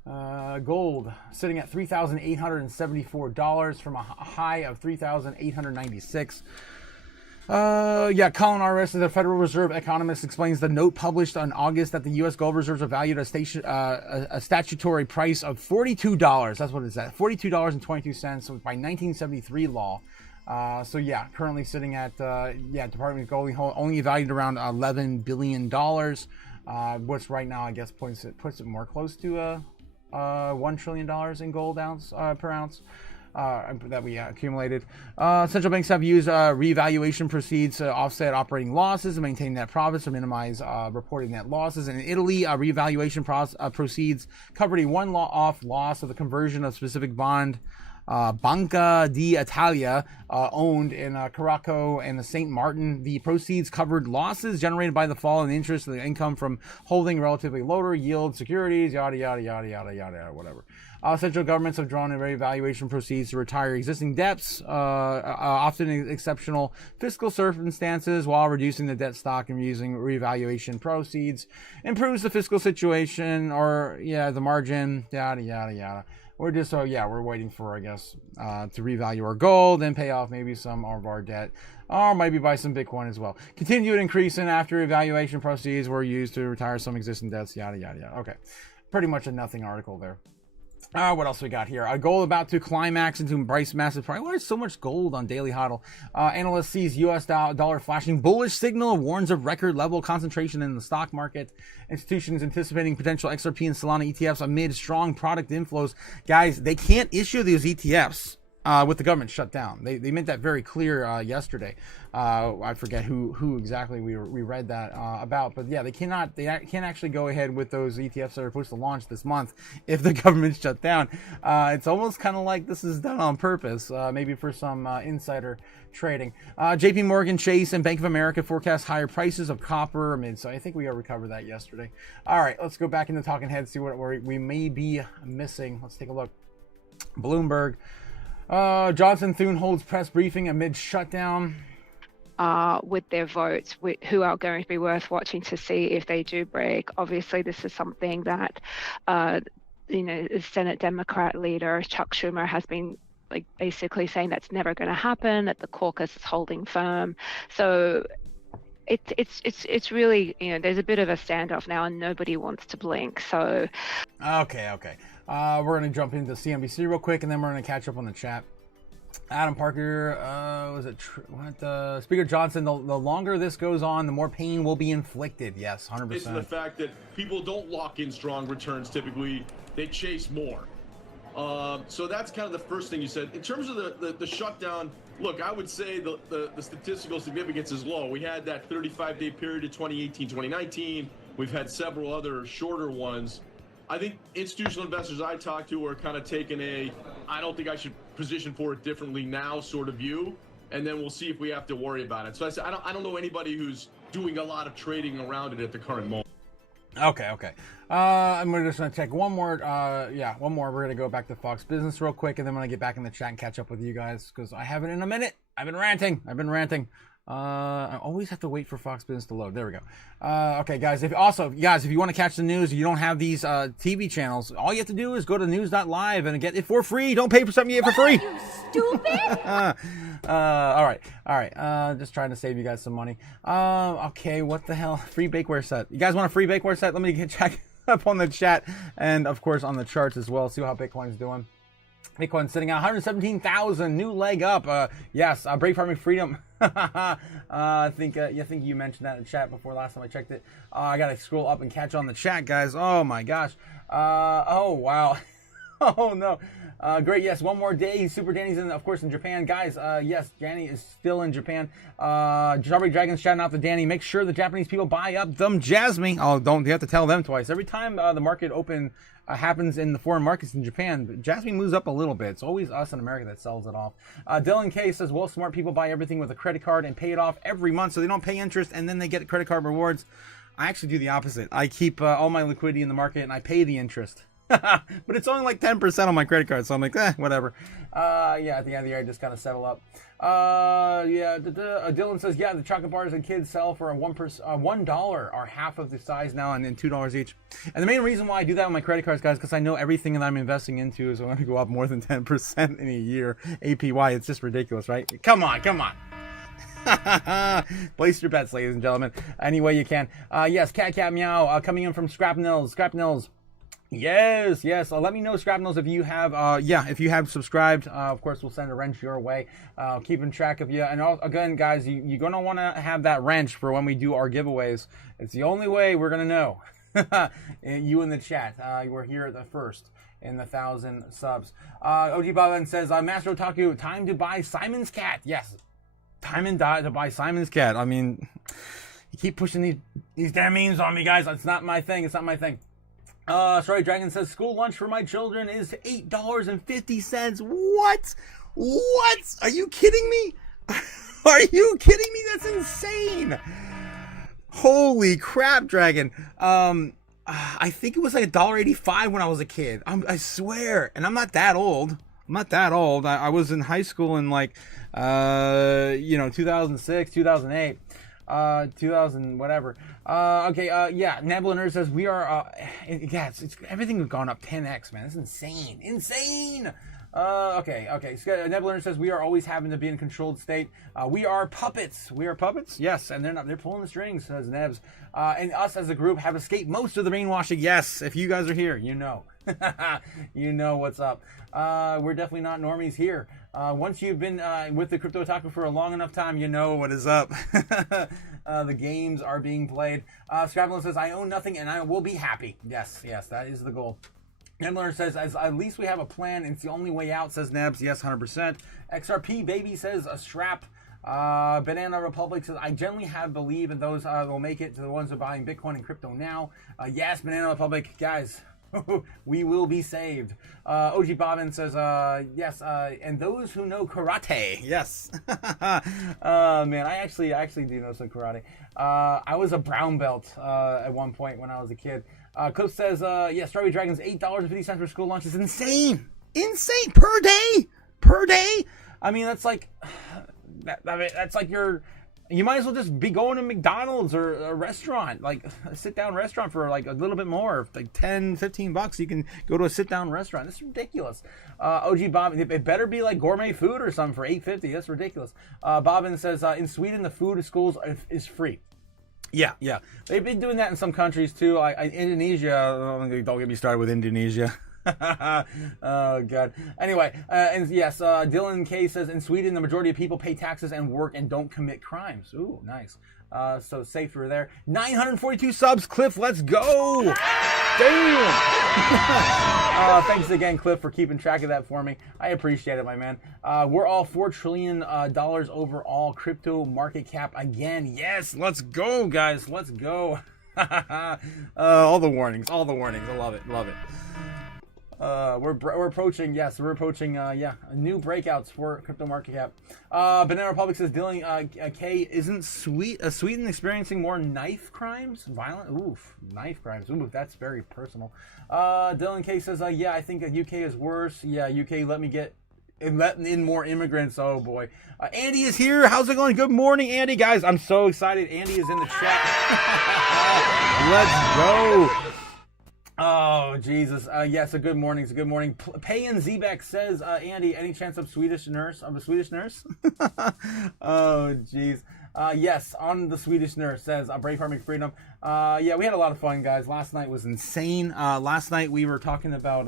Gold sitting at $3,874 from a high of $3,896. Colin Arris, the Federal Reserve economist, explains the note published on August that the U.S. gold reserves are valued at a statutory price of $42. That's what it's at, $42.22 by 1973 law. Currently sitting at Department of Gold only valued around $11 billion, which right now I guess puts it more close to $1 trillion in gold per ounce. that we accumulated. Central banks have used revaluation proceeds to offset operating losses and maintain net profits to minimize reporting net losses. In Italy, revaluation proceeds covered a one-off loss of the conversion of specific bond Banca d'Italia owned in Caracco and the St. Martin. The proceeds covered losses generated by the fall in the interest of the income from holding relatively lower yield securities, yada, yada, yada, yada, yada, whatever. Central governments have drawn in revaluation proceeds to retire existing debts, often in exceptional fiscal circumstances, while reducing the debt stock and using revaluation proceeds. Improves the fiscal situation or, the margin, yada, yada, yada. We're just, we're waiting for, I guess, to revalue our gold and pay off maybe some of our debt, or maybe buy some Bitcoin as well. Continued increasing after evaluation proceeds were used to retire some existing debts, yada, yada, yada. Okay, pretty much a nothing article there. What else we got here? A gold about to climax into embrace massive price. Why is so much gold on Daily Hodl? Analyst sees U.S. dollar flashing bullish signal, warns of record level concentration in the stock market. Institutions anticipating potential XRP and Solana ETFs amid strong product inflows. Guys, they can't issue these ETFs with the government shut down. They made that very clear yesterday. I forget who exactly we read that about, but yeah, they can't actually go ahead with those ETFs that are supposed to launch this month if the government's shut down. It's almost kind of like this is done on purpose, maybe for some insider trading. JP Morgan Chase and Bank of America forecast higher prices of copper amid. So I think we already covered that yesterday. All right, let's go back into talking heads, see what we may be missing. Let's take a look. Bloomberg. Johnson Thune holds press briefing amid shutdown. With their votes, who are going to be worth watching to see if they do break. Obviously, this is something that, the Senate Democrat leader Chuck Schumer has been basically saying that's never going to happen, that the caucus is holding firm. So it's really, there's a bit of a standoff now and nobody wants to blink. So okay. We're going to jump into CNBC real quick and then we're going to catch up on the chat. Adam Parker, Speaker Johnson, the longer this goes on, the more pain will be inflicted. Yes, 100%. It's the fact that people don't lock in strong returns typically. They chase more. So that's kind of the first thing you said. In terms of the shutdown, look, I would say the statistical significance is low. We had that 35-day period in 2018, 2019. We've had several other shorter ones. I think institutional investors I talk to are kind of taking I don't think I should position for it differently now sort of view, and then we'll see if we have to worry about it. So I don't know anybody who's doing a lot of trading around it at the current moment. Okay. I'm just going to check one more. One more. We're going to go back to Fox Business real quick, and then I'm going to get back in the chat and catch up with you guys because I haven't in a minute. I've been ranting. I always have to wait for Fox Business to load. There we go. Okay, guys. If you want to catch the news, you don't have these TV channels. All you have to do is go to news.live and get it for free. Don't pay for something you get for free. You stupid. All right. Just trying to save you guys some money. Okay. What the hell? Free bakeware set. You guys want a free bakeware set? Let me check up on the chat and of course on the charts as well. See how Bitcoin's doing. Bitcoin sitting at 117,000, new leg up. Yes, Brave Farming Freedom. I think you mentioned that in the chat before last time I checked it. I gotta scroll up and catch on the chat, guys. Oh my gosh. Oh wow. Oh no. Great. Yes, one more day. Super Danny's of course in Japan, guys. Yes, Danny is still in Japan. Strawberry Dragon's shouting out to Danny. Make sure the Japanese people buy up them Jasmine. Oh, don't you have to tell them twice every time the market open. Happens in the foreign markets in Japan. Jasmine moves up a little bit. It's always us in America that sells it off. Dylan K says, well, smart people buy everything with a credit card and pay it off every month so they don't pay interest and then they get credit card rewards. I actually do the opposite. I keep all my liquidity in the market and I pay the interest. But it's only like 10% on my credit card, so I'm like, whatever. At the end of the year, I just gotta settle up. Dylan says, the chocolate bars and kids sell for $1 are half of the size now, and then $2 each. And the main reason why I do that with my credit cards, guys, because I know everything that I'm investing into is going to go up more than 10% in a year. APY, it's just ridiculous, right? Come on. Place your bets, ladies and gentlemen, any way you can. Yes, Cat Meow coming in from Scrap Nils. Yes. Let me know, Scrapnels, if you have subscribed. Of course, we'll send a wrench your way. Keeping track of you. And again, guys, you're going to want to have that wrench for when we do our giveaways. It's the only way we're going to know. You in the chat. We're here at the first. in the 1,000 subs. OG Bob says, Master Otaku, time to buy Simon's cat. Yes, time and to buy Simon's cat. I mean, you keep pushing these damn memes on me, guys. It's not my thing. It's not my thing. Sorry, Dragon says, school lunch for my children is $8.50. What? What? Are you kidding me? Are you kidding me? That's insane. Holy crap, Dragon. I think it was like $1.85 when I was a kid. I swear. And I'm not that old. I'm not that old. I was in high school in like, 2006, 2008. 2000 whatever. Yeah, Nebula Nerd says we are it's everything has gone up 10x, man. It's insane. Okay. Nebula Nerd says we are always having to be in a controlled state. We are puppets. Yes, and they're pulling the strings, says Nebs. And us as a group have escaped most of the brainwashing. Yes, if you guys are here, you know. You know what's up. We're definitely not normies here. Once you've been with the Crypto Otaku for a long enough time, you know what is up. The games are being played. Scrablin says, I own nothing and I will be happy. Yes, that is the goal. Nebler says, at least we have a plan. It's the only way out, says Nebs. Yes, 100%. XRP Baby says, a strap. Banana Republic says, I generally believe in those will make it to the ones who are buying Bitcoin and crypto now. Yes, Banana Republic, guys. We will be saved. OG Bobbin says, yes, and those who know karate. Yes. Man, I actually do know some karate. I was a brown belt at one point when I was a kid. Cliff says, yeah, Strawberry Dragon's $8.50 for school lunch is insane. Insane per day. I mean, that's like you might as well just be going to McDonald's or a restaurant, like a sit-down restaurant for like a little bit more, like $10-15. You can go to a sit-down restaurant. That's ridiculous. OG Bob, it better be like gourmet food or something for $8.50. That's ridiculous. Bobbin says, in Sweden, the food at schools is free. Yeah. They've been doing that in some countries too. Indonesia, don't get me started with Indonesia. Oh god. Anyway, and yes, Dylan K says in Sweden the majority of people pay taxes and work and don't commit crimes. Ooh, nice. So safer there. 942 subs, Cliff. Let's go. Damn. Thanks again, Cliff, for keeping track of that for me. I appreciate it, my man. We're all $4 trillion overall crypto market cap again. Yes, let's go, guys. Let's go. All the warnings. I love it. We're approaching new breakouts for crypto market cap. Banana Republic says Dylan K isn't Sweden experiencing more knife crimes? Knife crimes. Ooh, that's very personal. Dylan K says, yeah, I think the UK is worse. Yeah, UK let in more immigrants. Oh boy. Andy is here. How's it going? Good morning, Andy. Guys, I'm so excited. Andy is in the chat. Let's go. Oh, Jesus. Yes, a good morning. Payan Zebek says, Andy, any chance of a Swedish nurse? Oh, jeez. Yes, on the Swedish nurse says, Braveheart McFreedom. Yeah, we had a lot of fun, guys. Last night was insane. Last night we were talking about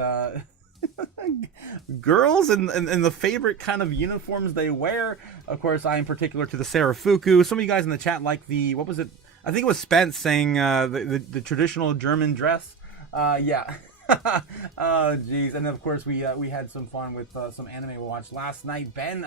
girls and the favorite kind of uniforms they wear. Of course, I am particular to the Sarafuku. Some of you guys in the chat like what was it? I think it was Spence saying the traditional German dress. Yeah. Oh, geez. And of course, we had some fun with some anime we watched last night. Ben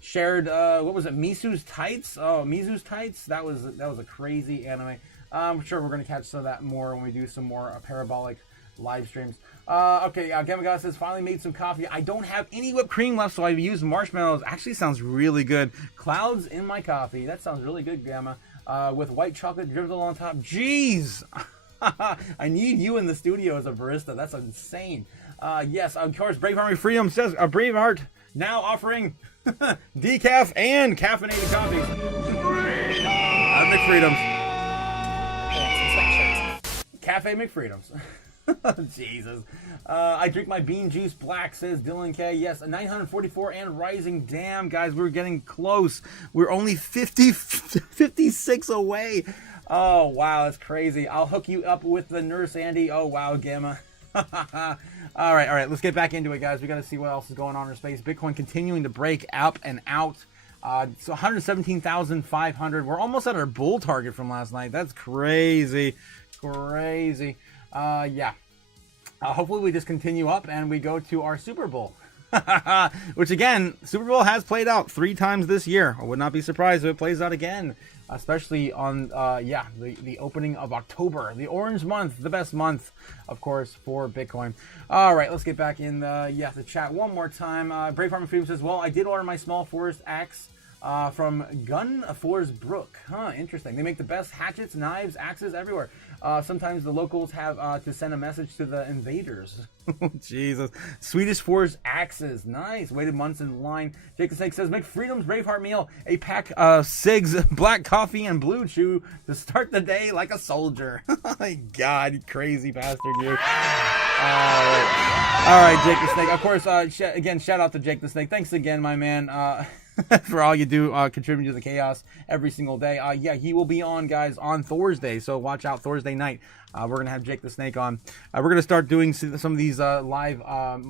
shared, what was it, Misu's Tights? Oh, Misu's Tights? That was a crazy anime. I'm sure we're going to catch some of that more when we do some more parabolic live streams. Okay, Gamma says, finally made some coffee. I don't have any whipped cream left, so I've used marshmallows. Actually sounds really good. Clouds in my coffee. That sounds really good, Gamma. With white chocolate drizzle on top. Jeez! I need you in the studio as a barista. That's insane. Yes, of course, Braveheart Freedom says, Braveheart now offering decaf and caffeinated coffee. McFreedoms. Cafe McFreedoms. Jesus. I drink my bean juice black, says Dylan K. Yes, 944 and rising. Damn, guys, we're getting close. We're only 56 away. Oh, wow, that's crazy. I'll hook you up with the nurse, Andy. Oh, wow, Gamma. All right, let's get back into it, guys. We got to see what else is going on in space. Bitcoin continuing to break up and out. So 117,500. We're almost at our bull target from last night. That's crazy. Yeah. hopefully we just continue up and we go to our Super Bowl. Which again, Super Bowl has played out 3 times this year. I would not be surprised if it plays out again, especially on the opening of October, the orange month, the best month, of course, for Bitcoin. All right, let's get back in the chat one more time. Brave Farmer Freedom says, well, I did order my small forest axe from Gun Forest Brook. Interesting. They make the best hatchets, knives, axes everywhere. Sometimes the locals have to send a message to the invaders. Jesus. Swedish Forest axes. Nice. Waited months in line. Jake the Snake says, make Freedom's Braveheart meal a pack of cigs, black coffee, and blue chew to start the day like a soldier. Oh my God, you crazy bastard, you. All right, Jake the Snake. Of course, again, shout out to Jake the Snake. Thanks again, my man. For all you do, contributing to the chaos every single day. Yeah, he will be on, guys, on Thursday, so watch out Thursday night. We're going to have Jake the Snake on. We're going to start doing some of these live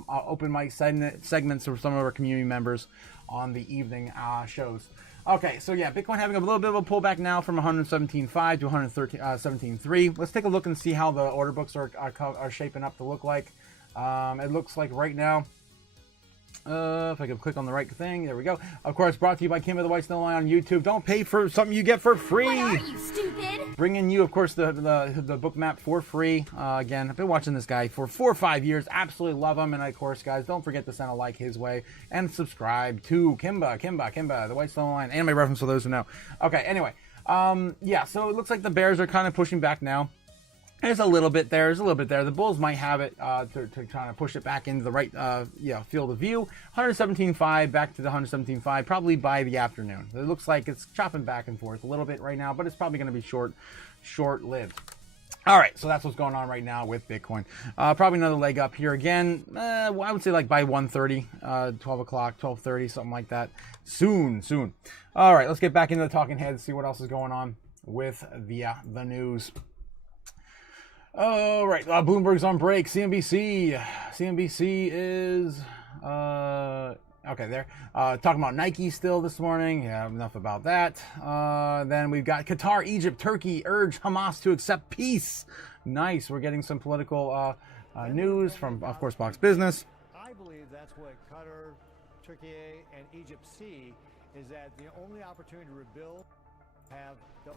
open mic segments for some of our community members on the evening shows. Okay, so yeah, Bitcoin having a little bit of a pullback now from 117.5 to 117.3. Let's take a look and see how the order books are shaping up to look like. It looks like right now, if I can click on the right thing, there we go. Of course, brought to you by Kim of the White Snow Line on YouTube. Don't pay for something you get for free. What are you, stupid? Bringing you, of course, the book map for free. Again, I've been watching this guy for 4 or 5 years. Absolutely love him. And of course, guys, don't forget to send a like his way and subscribe to Kimba, the White Snow Line. Anime reference for those who know. Okay, anyway, yeah. So it looks like the bears are kind of pushing back now. There's a little bit there. The Bulls might have it to kind of push it back into the right field of view. 117.5 back to the 117.5 probably by the afternoon. It looks like it's chopping back and forth a little bit right now, but it's probably going to be short-lived. All right, so that's what's going on right now with Bitcoin. Probably another leg up here again. I would say like by 1:30, 12 o'clock, 12:30, something like that. Soon. All right, let's get back into the talking heads, see what else is going on with the news. All right, Bloomberg's on break. CNBC is okay there. Talking about Nike still this morning. Yeah, enough about that. Then we've got Qatar, Egypt, Turkey urge Hamas to accept peace. Nice. We're getting some political news from, of course, Fox Business. I believe that's what Qatar, Turkey, and Egypt see, is that the only opportunity to rebuild have the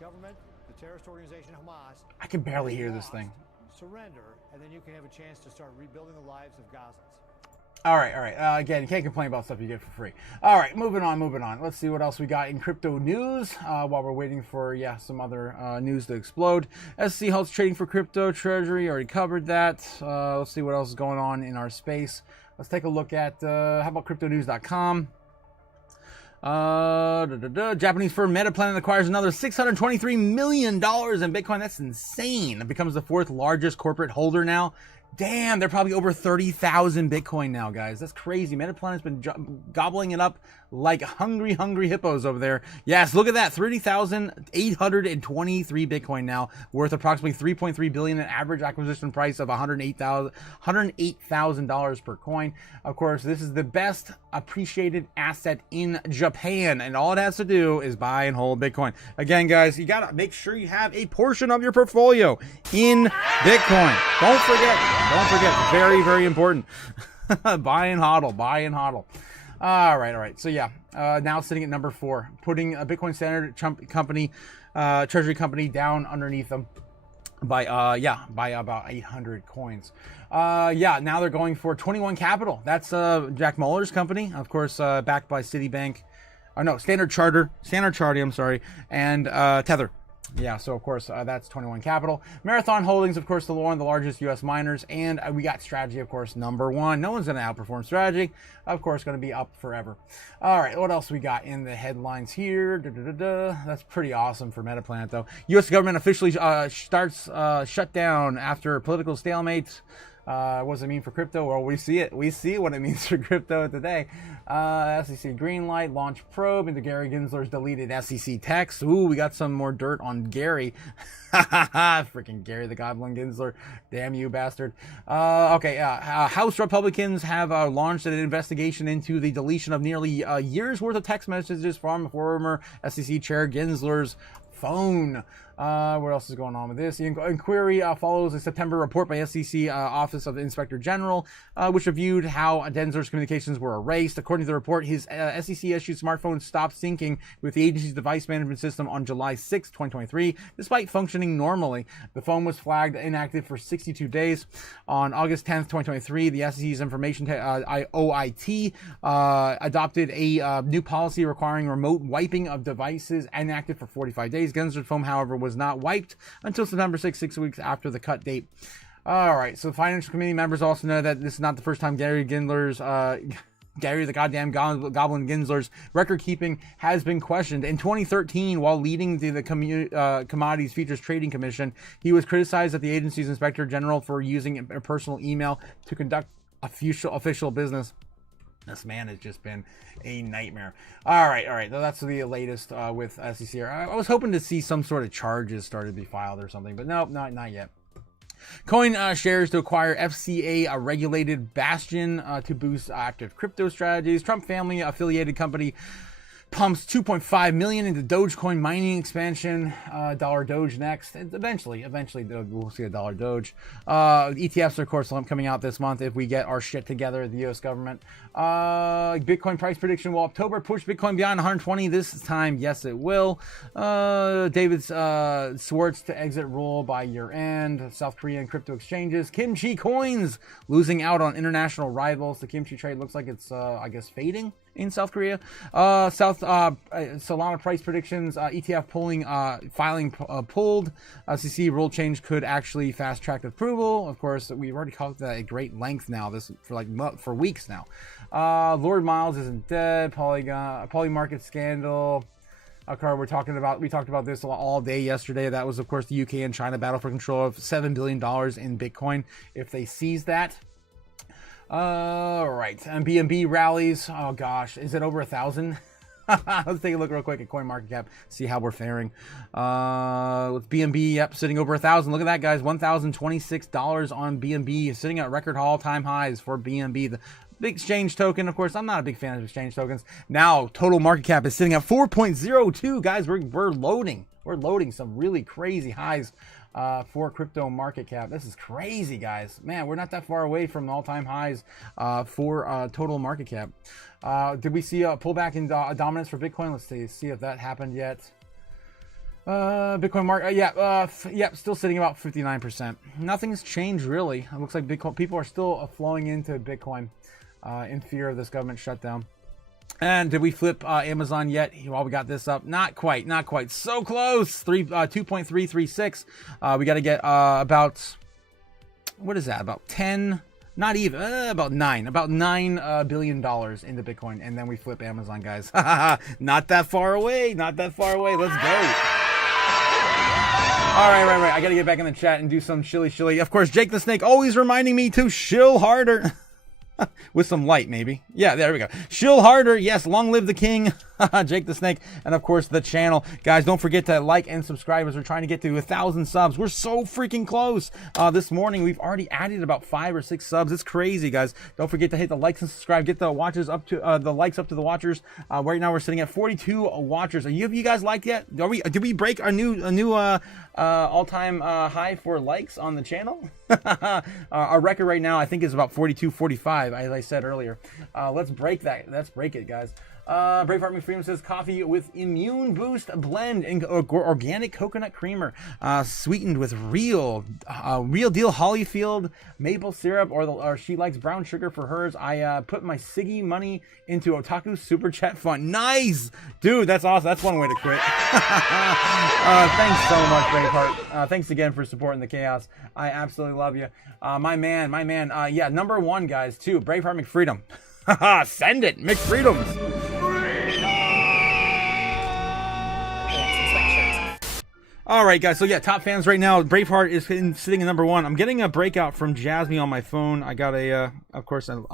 government, the terrorist organization Hamas. I can barely hear this thing. Surrender, and then you can have a chance to start rebuilding the lives of Gazans. All right. Again, you can't complain about stuff you get for free. All right, moving on. Let's see what else we got in crypto news while we're waiting for, some other news to explode. SEC halts trading for crypto. Treasury, already covered that. Let's see what else is going on in our space. Let's take a look at, how about cryptonews.com? Japanese firm Metaplanet acquires another $623 million in Bitcoin. That's insane. It becomes the 4th largest corporate holder now. Damn, they're probably over 30,000 Bitcoin now, guys. That's crazy. Metaplanet's been gobbling it up like hungry hippos over there. Yes, look at that. 30,823 Bitcoin now, worth approximately $3.3 billion, an average acquisition price of $108,000 per coin. Of course, this is the best appreciated asset in Japan, and all it has to do is buy and hold Bitcoin. Again, guys, you gotta make sure you have a portion of your portfolio in Bitcoin. Don't forget, very, very important. Buy and hodl. All right. So yeah, now sitting at number 4, putting a Bitcoin Standard company, treasury company down underneath them by about 800 coins. Now they're going for 21 Capital. That's Jack Muller's company, of course, backed by Citibank. Standard Chartered, I'm sorry, and Tether. Yeah, so of course that's 21 Capital. Marathon Holdings, of course, one of the largest U.S. miners, and we got Strategy, of course, number 1. No one's going to outperform Strategy. Of course, going to be up forever. All right, what else we got in the headlines here? That's pretty awesome for Metaplanet, though. U.S. government officially starts shutdown after political stalemate. What does it mean for crypto? Well, we see it. We see what it means for crypto today. SEC green light, launch probe into Gary Gensler's deleted SEC text. Ooh, we got some more dirt on Gary. Freaking Gary the Goblin Gensler. Damn you, bastard. House Republicans have launched an investigation into the deletion of nearly a year's worth of text messages from former SEC Chair Gensler's phone. What else is going on with this? The inquiry follows a September report by SEC Office of the Inspector General, which reviewed how Gensler's communications were erased. According to the report, his SEC-issued smartphone stopped syncing with the agency's device management system on July 6, 2023, despite functioning normally. The phone was flagged inactive for 62 days. On August 10th, 2023, the SEC's information OIT adopted a new policy requiring remote wiping of devices inactive for 45 days. Gensler's phone, however, was not wiped until September 6 weeks after the cut date. All right, so financial committee members also know that this is not the first time Gary the goddamn Goblin Gensler's record keeping has been questioned. In 2013, while leading the Commodities Futures Trading Commission, he was criticized at the agency's Inspector General for using a personal email to conduct official business. This man has just been a nightmare. All right. That's the latest with SEC. I was hoping to see some sort of charges started to be filed or something, but nope, not yet. Coin shares to acquire FCA, a regulated bastion to boost active crypto strategies. Trump family affiliated company pumps $2.5 million into Dogecoin mining expansion. Dollar Doge next. Eventually we'll see a dollar Doge. ETFs are, of course, coming out this month if we get our shit together, the U.S. government. Bitcoin price prediction: will October push Bitcoin beyond 120 this time? Yes, it will. David Schwartz to exit rule by year end. South Korean crypto exchanges. Kimchi coins losing out on international rivals. The kimchi trade looks like it's, I guess, fading in South Korea. Solana price predictions, ETF filing pulled. SEC rule change could actually fast track approval. Of course, we've already talked that at great length now, this for weeks now. Lord Miles isn't dead. Polymarket scandal. We talked about this all day yesterday. That was, of course, the UK and China battle for control of $7 billion in Bitcoin. If they seize that. All right, and BNB rallies. Oh gosh, is it over 1,000? Let's take a look real quick at CoinMarketCap, see how we're faring. With BNB, yep, sitting over 1,000. Look at that, guys, $1,026 on BNB, sitting at record all-time highs for BNB. The big exchange token, of course, I'm not a big fan of exchange tokens. Now, total market cap is sitting at 4.02. Guys, we're loading. We're loading some really crazy highs for crypto market cap. This is crazy, guys. Man, we're not that far away from all-time highs for total market cap. Did we see a pullback in dominance for Bitcoin? Let's see if that happened yet. Bitcoin market, still sitting about 59%. Nothing's changed really. It looks like people are still flowing into Bitcoin in fear of this government shutdown. And did we flip Amazon yet? While we got this up, not quite. So close. 2.336. We got to get about, what is that? About 10. Not even, about $9 billion into Bitcoin, and then we flip Amazon, guys. Not that far away. Let's go. All right. I got to get back in the chat and do some shilly. Of course, Jake the Snake always reminding me to shill harder. With some light, maybe. Yeah, there we go. Shill harder. Yes, long live the king. Jake the Snake. And of course, the channel. Guys, don't forget to like and subscribe as we're trying to get to 1,000 subs. We're so freaking close. This morning, we've already added about 5 or 6 subs. It's crazy, guys. Don't forget to hit the likes and subscribe. Get the watchers up to the likes up to the watchers. Right now, we're sitting at 42 watchers. Have you guys liked yet? Did we break a new all-time high for likes on the channel? Our record right now, I think, is about 42, 45, as I said earlier. Let's break that. Let's break it, guys. Braveheart McFreedom says coffee with immune boost blend and organic coconut creamer, sweetened with real deal Hollyfield maple syrup, or she likes brown sugar for hers. I put my Siggy money into Otaku super chat fund. Nice, dude. That's awesome. That's one way to quit. Thanks so much, Braveheart. Thanks again for supporting the chaos. I absolutely love you, my man. Yeah, number 1, guys, too. Braveheart McFreedom. Send it, McFreedoms. All right, guys. So yeah, top fans right now. Braveheart is sitting in number 1. I'm getting a breakout from Jasmine on my phone. I got of course, an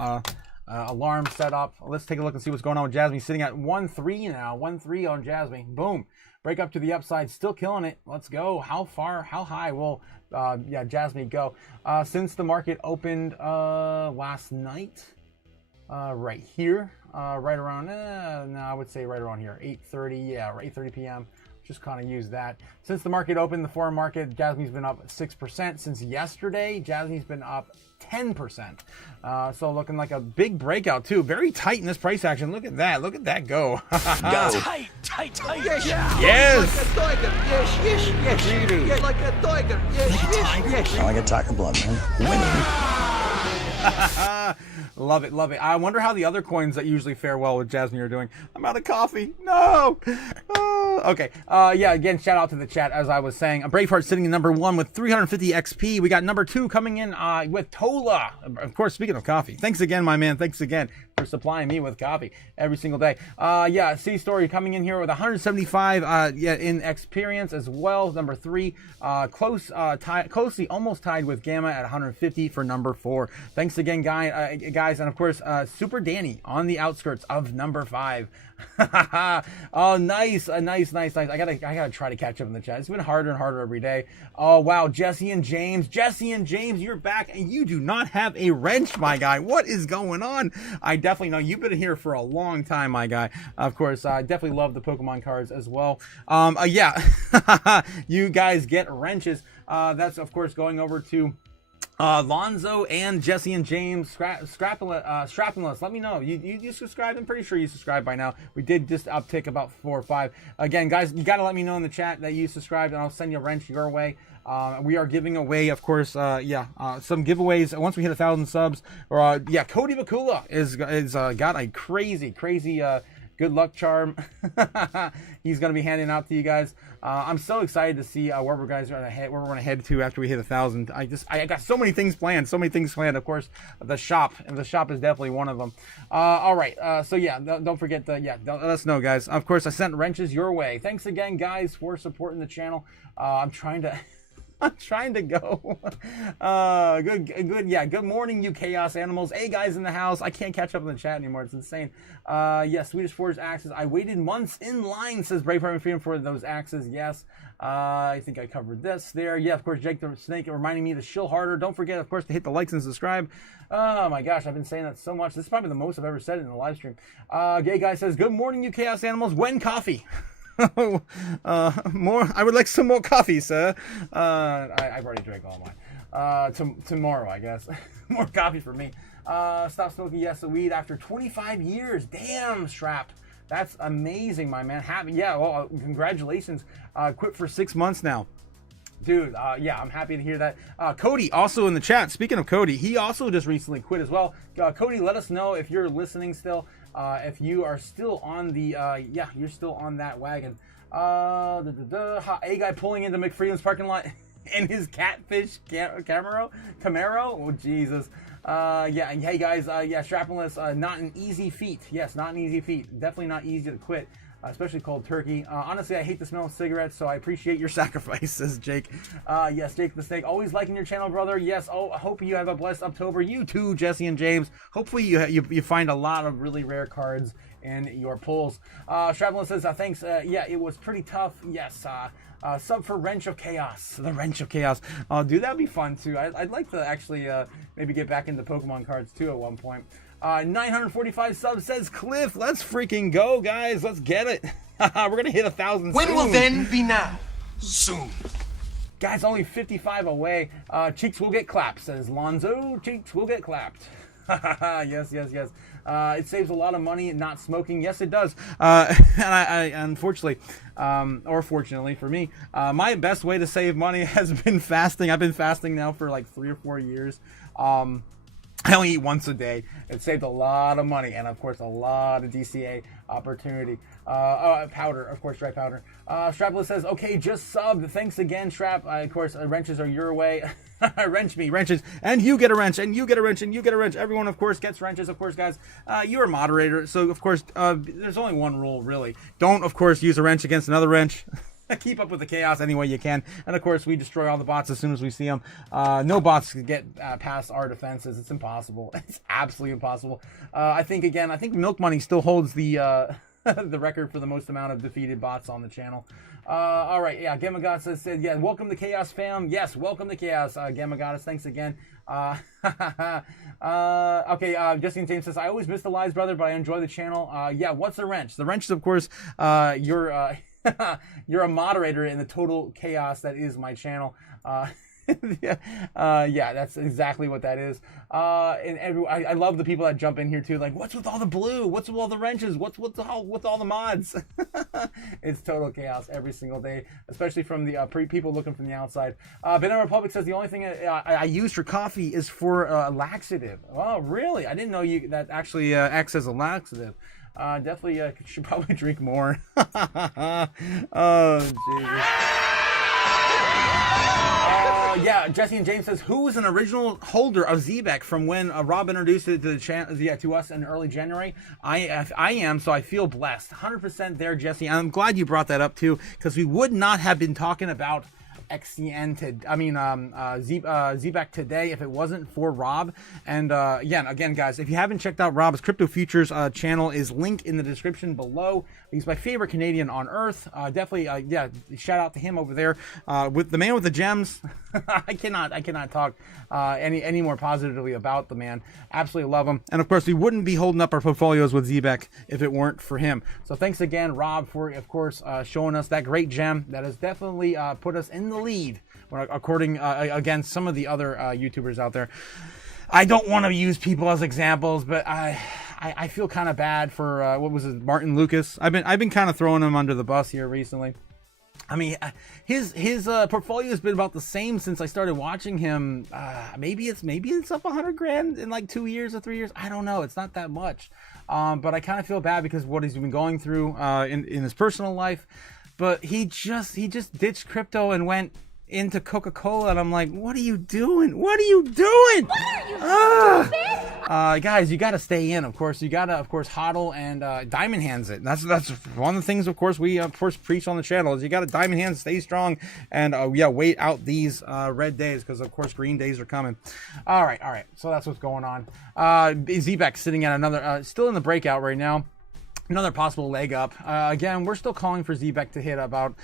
alarm set up. Let's take a look and see what's going on with Jasmine. Sitting at 1-3 now. 1-3 on Jasmine. Boom. Break up to the upside. Still killing it. Let's go. How high will Jasmine go? Since the market opened last night, right here, right around. I would say right around here. 8:30. Yeah, 8:30 p.m. just kind of use that. Since the market opened, the foreign market, Jasmine's been up 6%. Since yesterday, Jasmine's been up 10%. So looking like a big breakout too. Very tight in this price action. Look at that. Look at that go. Tight. Yes. Yes. Like a tiger. Yes. Like a tiger blood, man. Winning. Love it, love it. I wonder how the other coins that usually fare well with Jasmine are doing. I'm out of coffee. No. Okay. Yeah, again, shout out to the chat, as I was saying. Braveheart sitting in number 1 with 350 XP. We got number 2 coming in with Tola. Of course, speaking of coffee. Thanks again, my man. Thanks again for supplying me with coffee every single day. Yeah, C-Story coming in here with 175 in experience as well. Number 3. Closely almost tied with Gamma at 150 for number 4. Thanks again, guys. And of course, Super Danny on the outskirts of number 5. Oh, nice. Nice. I gotta try to catch up in the chat. It's been harder and harder every day. Oh wow, Jesse and James, you're back, and you do not have a wrench, my guy. What is going on? I definitely know you've been here for a long time, my guy. Of course, I definitely love the Pokemon cards as well. Yeah, you guys get wrenches. That's of course going over to Lonzo and Jesse and James, Strappinless, let me know. You subscribed? I'm pretty sure you subscribed by now. We did just uptick about 4 or 5. Again, guys, you got to let me know in the chat that you subscribed, and I'll send you a wrench your way. We are giving away, of course, some giveaways once we hit 1,000 subs. Cody Bakula is got a crazy good luck charm. He's going to be handing out to you guys. I'm so excited to see where we're going to head to after we hit 1,000. I got so many things planned. Of course, the shop is definitely one of them. All right. So yeah, don't forget to let us know, guys. Of course, I sent wrenches your way. Thanks again, guys, for supporting the channel. I'm trying to go. Good. Yeah. Good morning, you chaos animals. Hey, guys in the house. I can't catch up in the chat anymore. It's insane. Yes, Swedish Forge axes. I waited months in line, says Braveheart and Freedom, for those axes. Yes. I think I covered this there. Yeah, of course, Jake the Snake reminding me to shill harder. Don't forget, of course, to hit the likes and subscribe. Oh my gosh, I've been saying that so much. This is probably the most I've ever said it in a live stream. Gay guy says, good morning, you chaos animals. When coffee? More. I would like some more coffee, sir. I've already drank all mine. Tomorrow, I guess. More coffee for me. Stop smoking, yes, the weed after 25 years. Damn, Strap. That's amazing, my man. Well, congratulations. Quit for 6 months now. Dude, yeah, I'm happy to hear that. Cody, also in the chat. Speaking of Cody, he also just recently quit as well. Cody, let us know if you're listening still. If you are still on the, you're still on that wagon. A guy pulling into McFreedom's parking lot in his catfish Camaro. Oh, Jesus. Hey guys, Strappinless, not an easy feat. Yes, not an easy feat. Definitely not easy to quit. Especially cold turkey. Honestly, I hate the smell of cigarettes, so I appreciate your sacrifices, Jake. Yes, Jake the Snake. Always liking your channel, brother. Yes. Oh, I hope you have a blessed October. You too, Jesse and James. Hopefully, you find a lot of really rare cards in your pulls. Straplin says, thanks. Yeah, it was pretty tough. Yes. Sub for Wrench of Chaos. The Wrench of Chaos. Dude, that'd be fun too. I'd like to actually maybe get back into Pokemon cards too at one point. 945 subs, says Cliff. Let's freaking go, guys. Let's get it. We're gonna hit 1,000 When soon. will then be now? Soon. Guys, only 55 away. Cheeks will get clapped, says Lonzo. Cheeks will get clapped. Yes. It saves a lot of money not smoking. Yes, it does. And I unfortunately, or fortunately for me, my best way to save money has been fasting. I've been fasting now for like 3 or 4 years. I only eat once a day. It saved a lot of money and, of course, a lot of DCA opportunity. Powder, of course, dry powder. Strapless says, okay, just subbed. Thanks again, Strap. Of course, wrenches are your way. Wrenches. And you get a wrench, and you get a wrench, and you get a wrench. Everyone, of course, gets wrenches. Of course, guys, you're a moderator. So, of course, there's only one rule, really. Don't, of course, use a wrench against another wrench. Keep up with the chaos any way you can. And of course, we destroy all the bots as soon as we see them. No bots can get past our defenses. It's impossible. It's absolutely impossible. I think Milk Money still holds the the record for the most amount of defeated bots on the channel. All right, yeah, Gamma Goddess said, yeah, welcome to Chaos, fam. Yes, welcome to Chaos, Gamma Goddess. Thanks again. Okay, Jesse and James says, I always miss the lives, brother, but I enjoy the channel. Yeah, what's the wrench? The wrench is, of course, your You're a moderator in the total chaos that is my channel. Yeah, that's exactly what that is. And I love the people that jump in here too. Like, what's with all the blue? What's with all the wrenches? What's with all the mods? It's total chaos every single day, especially from the people looking from the outside. Banana Republic says the only thing I use for coffee is for laxative. Oh, really? I didn't know that actually acts as a laxative. Definitely should probably drink more. Oh, Jesus. Yeah, Jesse and James says, who is an original holder of ZBEC from when Rob introduced it to the channel, to us in early January? I am, so I feel blessed. 100% there, Jesse. I'm glad you brought that up too, because we would not have been talking about ZBEC today if it wasn't for Rob. And again, guys, if you haven't checked out Rob's Crypto Futures channel, is linked in the description below. He's my favorite Canadian on earth. Definitely, shout out to him over there. With the man with the gems. I cannot talk any more positively about the man. Absolutely love him. And of course, we wouldn't be holding up our portfolios with ZBEC if it weren't for him. So thanks again, Rob, for of course showing us that great gem that has definitely put us in the lead according against some of the other YouTubers out there. I don't want to use people as examples, but I feel kind of bad for what was it, Martin Lucas. I've been kind of throwing him under the bus here recently. I mean, his portfolio has been about the same since I started watching him. Maybe it's up 100 grand in like 2 years or 3 years. I don't know. It's not that much, but I kind of feel bad because what he's been going through in his personal life. But he just ditched crypto and went into Coca-Cola, and I'm like, what are you doing? What are you doing? What are you stupid? Guys, you got to stay in. Of course, you got to, hodl and diamond hands it. That's one of the things, of course, we preach on the channel is you got to diamond hands, stay strong, and wait out these red days because, of course, green days are coming. All right. So that's what's going on. ZBEC sitting at another, still in the breakout right now. Another possible leg up. Again, we're still calling for ZBEC to hit about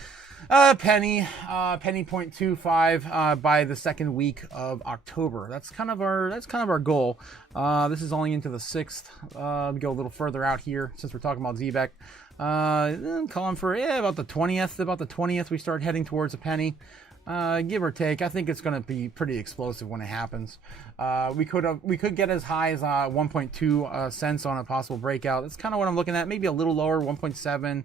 penny 0.25 by the second week of October. That's kind of our goal. This is only into the 6th. We go a little further out here since we're talking about ZBEC. Calling for about the 20th. About the 20th, we start heading towards a penny. Give or take. I think it's going to be pretty explosive when it happens. We could get as high as 1.2 cents on a possible breakout. That's kind of what I'm looking at. Maybe a little lower, 1.7,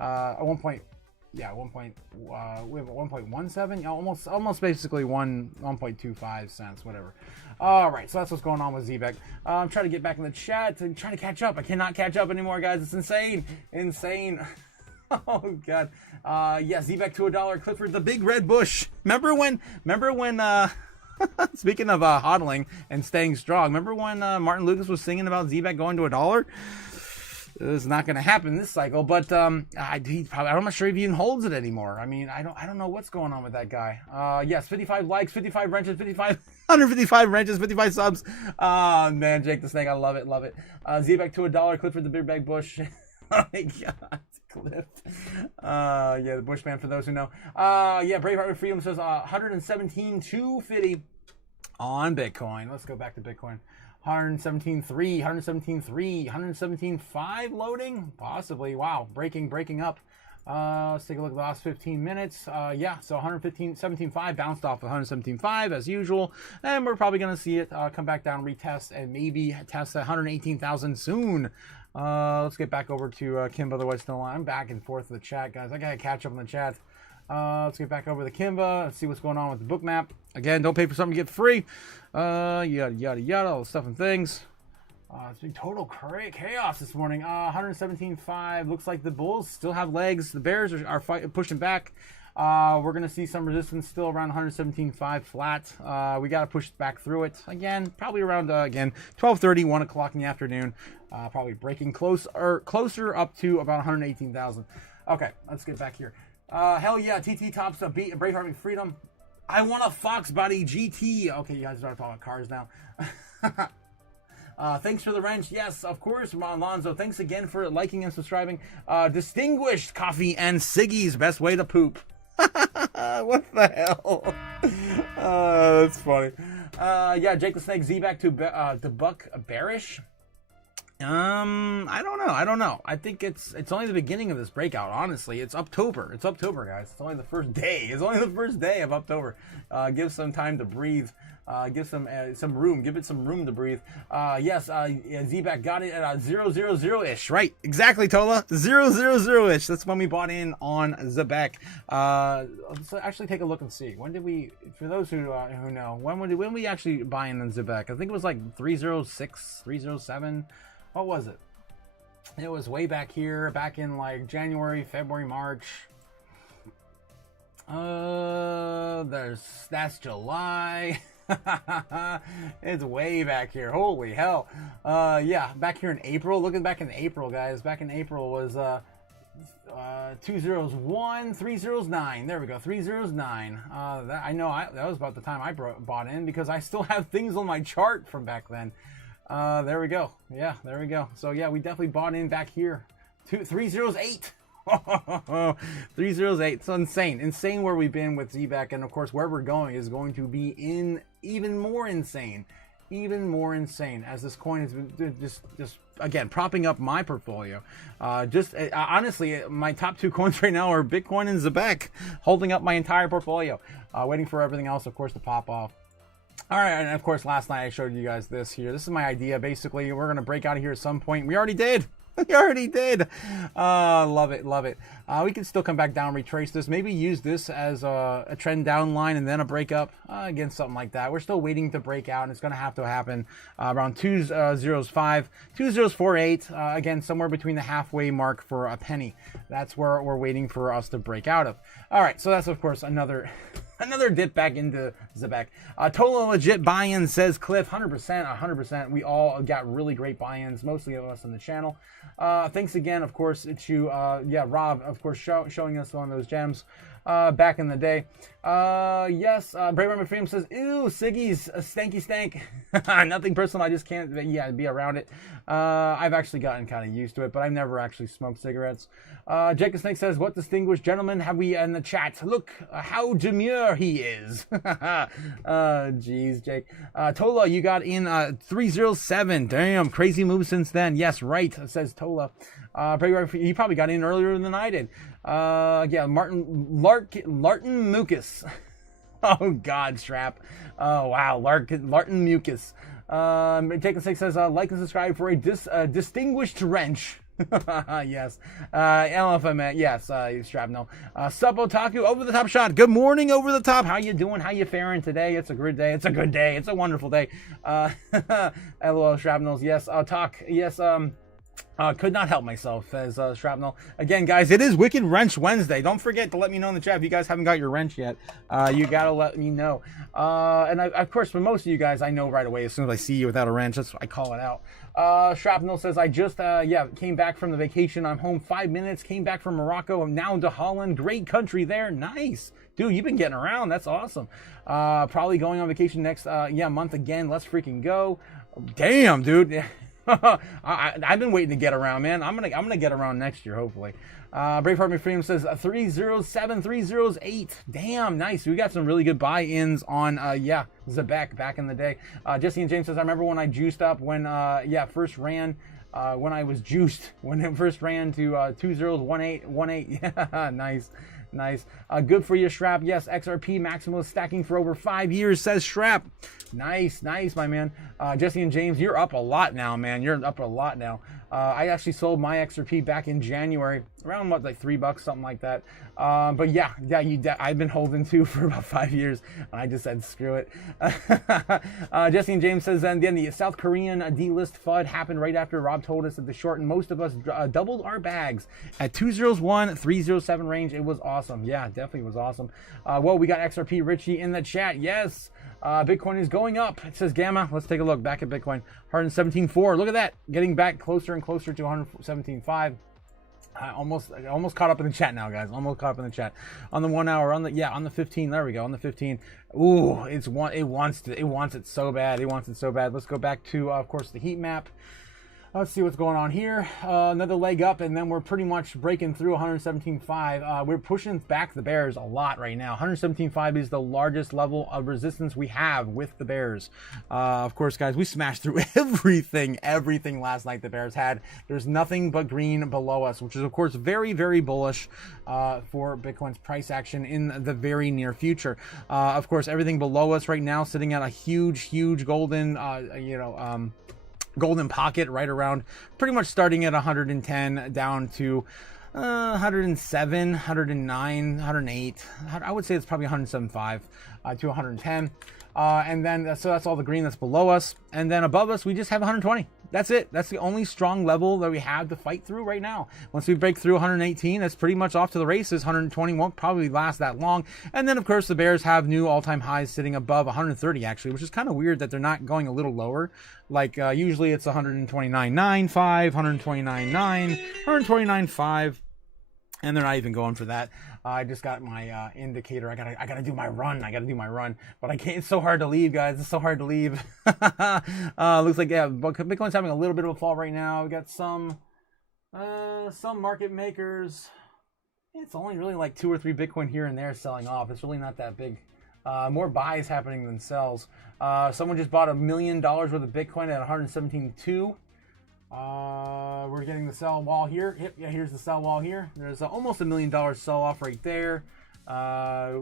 1.17, almost basically 1.25 cents, whatever. All right, so that's what's going on with ZBEC. I'm trying to get back in the chat and trying to catch up. I cannot catch up anymore, guys. It's insane. Oh God. ZBEC to $1. Clifford, the big red bush. Remember when speaking of hodling and staying strong, remember when Martin Lucas was singing about ZBEC going to $1? It's not going to happen this cycle, but I'm not sure if he even holds it anymore. I mean, I don't know what's going on with that guy. Yes, 55 likes, 55 wrenches, 155 wrenches, 55 subs. Man, Jake the Snake, I love it. ZBEC to $1. Clifford, the big red bush. Oh my God. Cliff. The Bushman for those who know. Braveheart with Freedom says 117,250 on Bitcoin. Let's go back to Bitcoin. 117.3, 117.3, 117.5 loading? Possibly. Wow. Breaking up. Let's take a look at the last 15 minutes. So 117.5 bounced off of 117.5 as usual. And we're probably going to see it come back down, retest, and maybe test 118,000 soon. Let's get back over to Kimba, otherwise still on. I'm back and forth with the chat, guys. I gotta catch up on the chat. Let's get back over to Kimba. Let's see what's going on with the book map. Again, don't pay for something, get free. Yada, all the stuff and things. It's been total chaos this morning. 117.5. Looks like the Bulls still have legs. The Bears are pushing back. We're going to see some resistance still around 117.5 flat. We got to push back through it. Again, probably around, 12:30, 1 o'clock in the afternoon. Probably breaking closer up to about 118,000. Okay, let's get back here. Hell yeah, TT tops beat Braveheart with Freedom. I want a Fox Body GT. Okay, you guys are talking about cars now. Thanks for the wrench. Yes, of course, Alonzo. Thanks again for liking and subscribing. Distinguished Coffee and Siggy's best way to poop. What the hell? That's funny. Jake the Snake, Z back to Buck Bearish. I don't know. I think it's only the beginning of this breakout. Honestly, it's October. It's October, guys. It's only the first day. It's only the first day of October. Give some time to breathe. Give some room. Give it some room to breathe. Yes. ZBAC got it at 000-ish. Right. Exactly, Tola. 000-ish. That's when we bought in on Zebek. Let's actually take a look and see. When did we? For those who know, when we actually buy in on Zebek? I think it was like 306, 307. What was it? It was way back here, back in like January, February, March. That's July. It's way back here. Holy hell. Yeah, back here in April. Looking back in April, guys. Back in April was 201, 309. There we go, 309. I know that was about the time I bought in because I still have things on my chart from back then. There we go. Yeah, there we go. So yeah, we definitely bought in back here. 308. 308. It's insane where we've been with ZBAC, and of course where we're going is going to be even more insane as this coin has been just again propping up my portfolio. Honestly, my top two coins right now are Bitcoin and ZBAC, holding up my entire portfolio, waiting for everything else, of course, to pop off. All right, and of course, last night I showed you guys this here. This is my idea. Basically, we're going to break out of here at some point. We already did. We already did. Love it. We can still come back down, retrace this, maybe use this as a trend down line and then a breakup. Again, something like that. We're still waiting to break out, and it's going to have to happen around 205, 2048. Again, somewhere between the halfway mark for a penny. That's where we're waiting for us to break out of. All right, so that's, of course, another dip back into Zebek. Total legit buy-in, says Cliff. 100%. We all got really great buy-ins, mostly of us on the channel. Thanks again, of course, to Rob, of course, showing us one of those gems back in the day. Yes, Brave Army Freedom says, ew, Siggy's a stanky stank. Nothing personal, I just can't be around it. I've actually gotten kind of used to it, but I've never actually smoked cigarettes. Jacob Snake says, what distinguished gentlemen have we in the chat? Look how demure he is. Jeez, Jake. Tola, you got in 307. Damn, crazy move since then. Yes, right, says Tola. He probably got in earlier than I did. Yeah, Larton Mucus. Oh God, Strap. Oh wow, Larton Mucus. Jacob 6 says, like and subscribe for a distinguished wrench. Yes. I don't know if I meant, yes, Strapno. Sup Otaku, over the top shot. Good morning, over the top. How you doing? How you faring today? It's a good day. It's a good day. It's a wonderful day. LOL Shrapnels. Yes. Talk. Yes. Could not help myself, says Shrapnel. Again, guys, it is Wicked Wrench Wednesday. Don't forget to let me know in the chat if you guys haven't got your wrench yet. You gotta let me know. And of course, for most of you guys, I know right away as soon as I see you without a wrench. That's what I call it out. Shrapnel says, I just, came back from the vacation. I'm home 5 minutes. Came back from Morocco. I'm now into Holland. Great country there. Nice. Dude, you've been getting around. That's awesome. Probably going on vacation next, month again. Let's freaking go. Damn, dude. I've been waiting to get around, man. I'm gonna get around next year, hopefully. Braveheart Me Freedom says 307, 308. Damn, nice. We got some really good buy-ins on Zebek back in the day. Jesse and James says, I remember when I juiced up when first ran. When I was juiced, when it first ran to 2018. Yeah, nice. Good for you, Shrap. Yes, XRP maximalist stacking for over 5 years, says Shrap. Nice, my man. Jesse and James, you're up a lot now, man. You're up a lot now. I actually sold my XRP back in January, around like $3, something like that. But I've been holding too for about 5 years, and I just said screw it. Jesse and James says, and then the South Korean delist FUD happened right after Rob told us that the short, and most of us doubled our bags at 201, 307 range. It was awesome. Yeah, definitely was awesome. Well, we got XRP Richie in the chat. Yes. Bitcoin is going up. It says Gamma. Let's take a look back at Bitcoin. 117.4. Look at that. Getting back closer and closer to 117.5. Almost caught up in the chat now, guys. Almost caught up in the chat. On the 1 hour, on the 15. There we go. On the 15. Ooh, it wants it so bad. It wants it so bad. Let's go back to, of course, the heat map. Let's see what's going on here. Another leg up, and then we're pretty much breaking through 117.5. We're pushing back the bears a lot right now. 117.5 is the largest level of resistance we have with the bears. Of course, guys, we smashed through everything last night the bears had. There's nothing but green below us, which is, of course, very, very bullish for Bitcoin's price action in the very near future. Of course, everything below us right now sitting at a huge golden, golden pocket right around pretty much starting at 110 down to 107, 109, 108. I would say it's probably 107.5 to 110. And then, so that's all the green that's below us. And then above us, we just have 120. That's it. That's the only strong level that we have to fight through right now. Once we break through 118, that's pretty much off to the races. 120 won't probably last that long. And then, of course, the bears have new all-time highs sitting above 130, actually, which is kind of weird that they're not going a little lower. Like, usually it's 129.95, 129.9, 129.5. And they're not even going for that. I just got my indicator. I gotta do my run. But I can't. It's so hard to leave, guys. It's so hard to leave. Looks like, yeah, Bitcoin's having a little bit of a fall right now. We got some market makers. It's only really like 2 or 3 Bitcoin here and there selling off. It's really not that big. More buys happening than sells. Someone just bought $1 million worth of Bitcoin at 117.2. We're getting the sell wall here. Yep, yeah, here's the sell wall here. There's almost $1 million sell off right there. Yeah,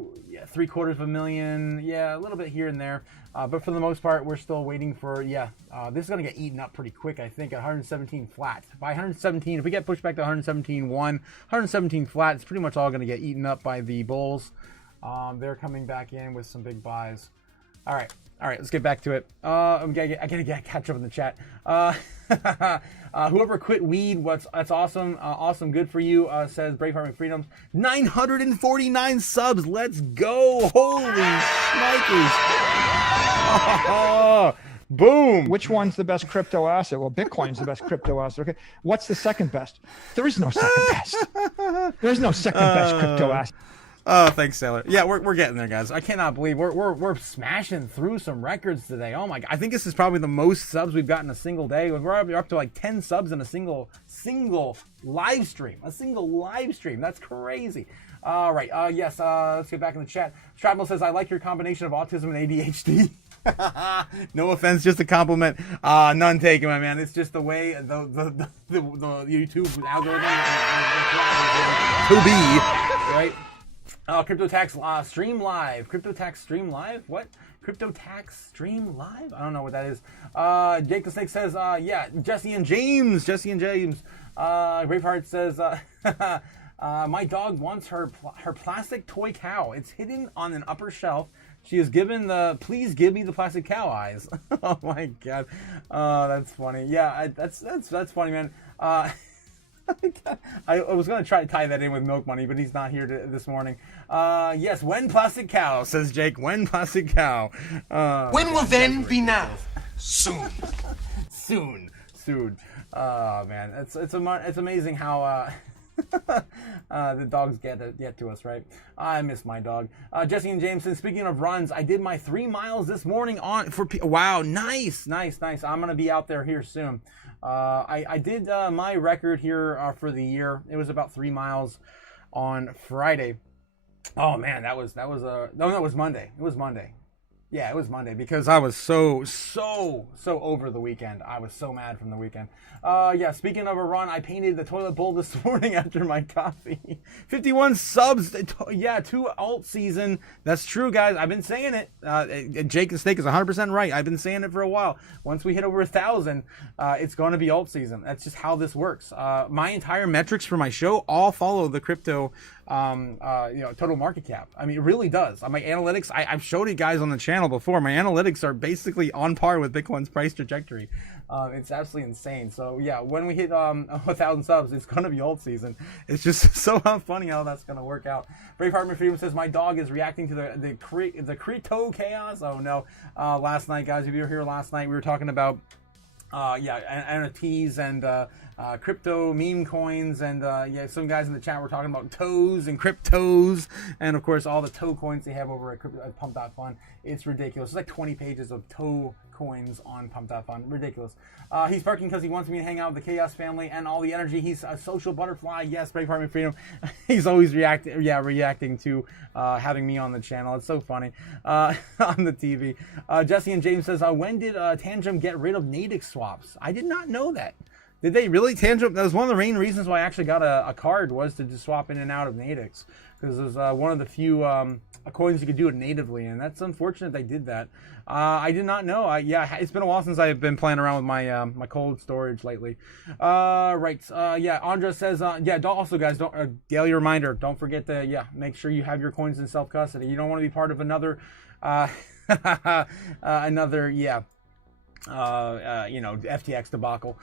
$750,000. Yeah, a little bit here and there. But for the most part, we're still waiting for, this is going to get eaten up pretty quick, I think, at 117 flat. By 117, if we get pushed back to 117.1, 117 flat, it's pretty much all going to get eaten up by the bulls. They're coming back in with some big buys. All right, let's get back to it. I gotta catch up in the chat. Whoever quit weed, that's awesome. Awesome, good for you, says Braveheart McFreedoms. 949 subs, let's go. Holy shnikers. Oh, boom. Which one's the best crypto asset? Well, Bitcoin's the best crypto asset. Okay. What's the second best? There is no second best. There's no second best crypto asset. Oh, thanks, Sailor. Yeah, we're getting there, guys. I cannot believe we're smashing through some records today. Oh my god, I think this is probably the most subs we've got in a single day. We're up to like 10 subs in a single live stream. That's crazy. All right. Yes. Let's get back in the chat. Stratmo says, "I like your combination of autism and ADHD." No offense, just a compliment. None taken, my man. It's just the way the YouTube algorithm to be, right? Crypto Tax stream live. Crypto Tax stream live? What? Crypto Tax stream live? I don't know what that is. Jake the Snake says, yeah, Jesse and James. Braveheart says, my dog wants her plastic toy cow. It's hidden on an upper shelf. She is given please give me the plastic cow eyes. Oh my god. That's funny. Yeah, that's funny, man. I was going to try to tie that in with Milk Money, but he's not here this morning. Yes, when plastic cow, says Jake. When plastic cow. When will then be now? Soon. Soon. Oh, man. It's amazing how the dogs get to us, right? I miss my dog. Jesse and Jameson, speaking of runs, I did my 3 miles this morning wow, nice. I'm going to be out there here soon. I did my record here for the year. It was about 3 miles on Friday. Oh man, that was Monday. It was Monday. Yeah, it was Monday because I was so over the weekend. I was so mad from the weekend. Yeah, speaking of a run, I painted the toilet bowl this morning after my coffee. 51 subs. Yeah, 2 alt season. That's true, guys. I've been saying it. Jake the Snake is 100% right. I've been saying it for a while. Once we hit over 1,000, it's going to be alt season. That's just how this works. My entire metrics for my show all follow the crypto total market cap. I mean, it really does. My analytics, I've showed you guys on the channel before. My analytics are basically on par with Bitcoin's price trajectory. It's absolutely insane. So yeah, when we hit 1,000 subs, it's going to be alt season. It's just so funny how that's going to work out. Braveheart McFreedom says, my dog is reacting to the Crypto Chaos. Oh no. Last night, guys, if you were here last night, we were talking about NFTs and crypto meme coins, and yeah, some guys in the chat were talking about toes and cryptos, and of course all the toe coins they have over at Pump.fun. It's ridiculous. It's like 20 pages of toe coins on Pump.fun. Ridiculous. He's barking because he wants me to hang out with the Chaos family and all the energy. He's a social butterfly. Yes, Break Apartment Freedom. He's always reacting to having me on the channel. It's so funny. On the TV. Jesse and James says, when did Tangent get rid of Nadix swaps? I did not know that. Did they really? Tangent? That was one of the main reasons why I actually got a card, was to just swap in and out of Nadix, because it was one of the few coins you could do it natively, and that's unfortunate they did that. I did not know. Yeah, it's been a while since I've been playing around with my my cold storage lately. Right. Yeah, Andra says, yeah, also guys, don't daily reminder, don't forget to make sure you have your coins in self custody. You don't want to be part of another another FTX debacle.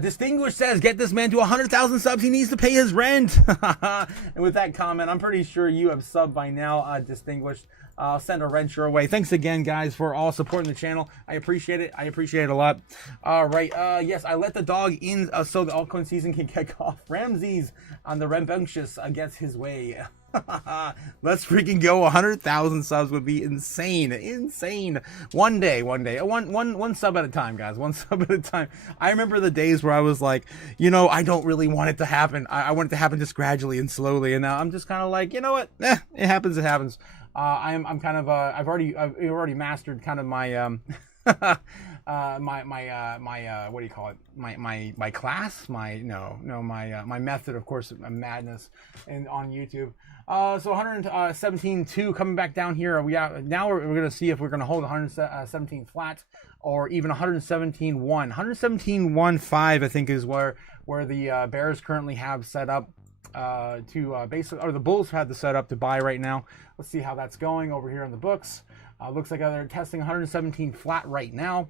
Distinguished says, get this man to 100,000 subs. He needs to pay his rent. And with that comment, I'm pretty sure you have subbed by now, Distinguished. I'll send a wrench your way. Thanks again, guys, for all supporting the channel. I appreciate it. I appreciate it a lot. All right. Yes, I let the dog in so the altcoin season can kick off. Ramses on the rambunctious gets his way. Let's freaking go. 100,000 subs would be insane. Insane. One day. One sub at a time, guys. One sub at a time. I remember the days where I was like, I don't really want it to happen. I want it to happen just gradually and slowly. And now I'm just kind of like, you know what? It happens. It happens. I'm kind of I've already mastered kind of my my what do you call it? My class? My method, of course, madness, and on YouTube. So 117.2 coming back down here. Now we're going to see if we're going to hold 117 flat, or even 117.1. 117.15 I think is where the bears currently have set up to basically, or the bulls had the setup to buy right now. Let's see how that's going over here on the books. Looks like they're testing 117 flat right now,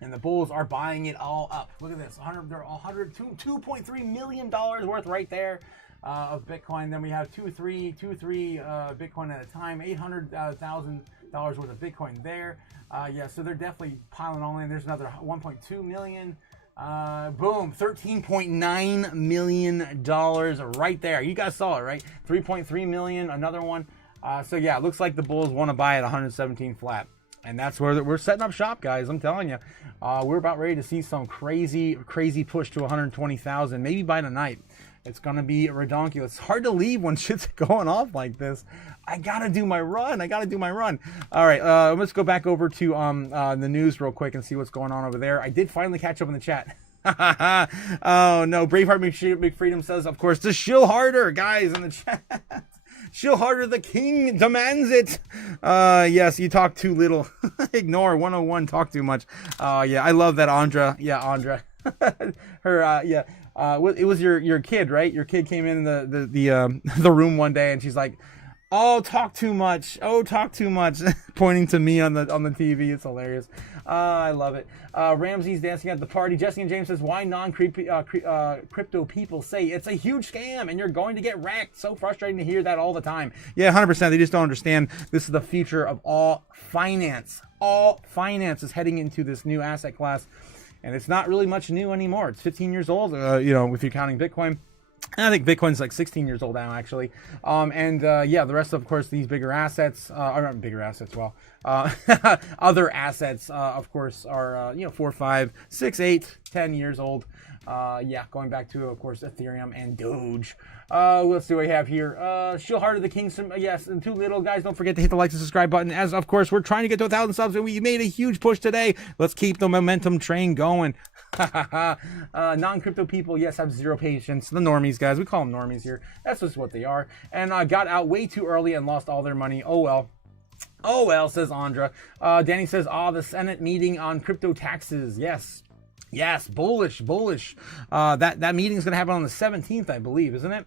and the bulls are buying it all up. Look at this, they're $2.3 million worth right there of Bitcoin. Then we have 2.3 Bitcoin at a time, $800,000 worth of Bitcoin there. Yeah, so they're definitely piling all in. There's another 1.2 million. Boom, $13.9 million right there. You guys saw it, right? 3.3 million, another one. So yeah, it looks like the bulls want to buy at 117 flat, and that's where we're setting up shop, guys. I'm telling you, we're about ready to see some crazy push to 120,000, maybe by tonight. It's gonna be redonkulous. It's hard to leave when shit's going off like this. I gotta do my run. All right, let's go back over to the news real quick and see what's going on over there. I did finally catch up in the chat. Oh no, Braveheart McFreedom says, of course, to shill harder, guys, in the chat. Shill harder, the king demands it. Yes, you talk too little. Ignore 101, talk too much. Yeah, I love that, Andra. Yeah, Andra. Her, yeah. It was your kid, right? Your kid came in the room one day, and she's like, "Oh, talk too much. Oh, talk too much," pointing to me on the TV. It's hilarious. I love it. Ramsey's dancing at the party. Jesse and James says, why crypto people say it's a huge scam and you're going to get wrecked. So frustrating to hear that all the time. Yeah, 100%. They just don't understand. This is the future of all finance. All finance is heading into this new asset class, and it's not really much new anymore. It's 15 years old, if you're counting Bitcoin. And I think Bitcoin's like 16 years old now, actually. Yeah, the rest of course, these bigger assets, or not bigger assets, well, other assets, of course, are, 4, 5, 6, 8, 10 years old. Yeah, going back to, of course, Ethereum and Doge. Let's see what we have here. Shill Heart of the Kingston. Yes, and too little, guys. Don't forget to hit the like and subscribe button. As, of course, we're trying to get to 1,000 subs, and we made a huge push today. Let's keep the momentum train going. Non-crypto people, yes, have zero patience. The normies, guys. We call them normies here. That's just what they are. And got out way too early and lost all their money. Oh, well. Oh, well, says Andra. Danny says, the Senate meeting on crypto taxes. Yes, bullish. That meeting's going to happen on the 17th, I believe, isn't it?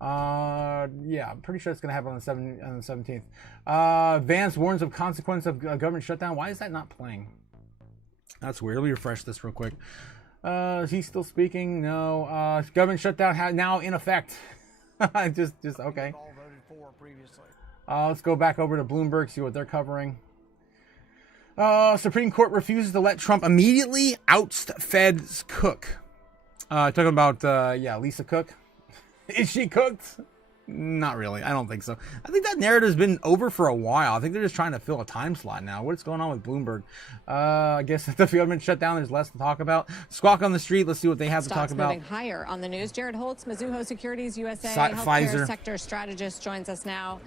Yeah, I'm pretty sure it's going to happen on the 17th. Vance warns of consequence of government shutdown. Why is that not playing? That's weird. Let me refresh this real quick. Is he still speaking? No. Government shutdown now in effect. just okay. All voted for previously. Let's go back over to Bloomberg, see what they're covering. Supreme Court refuses to let Trump immediately oust Fed's cook. Talking about Lisa Cook. Is she cooked? Not really. I don't think so. I think that narrative's been over for a while. I think they're just trying to fill a time slot now. What's going on with Bloomberg? I guess if the government shut down, there's less to talk about. Squawk on the street. Let's see what they have to talk about. Moving higher on the news. Jared Holtz, Mizuho Securities USA Pfizer healthcare sector strategist, joins us now.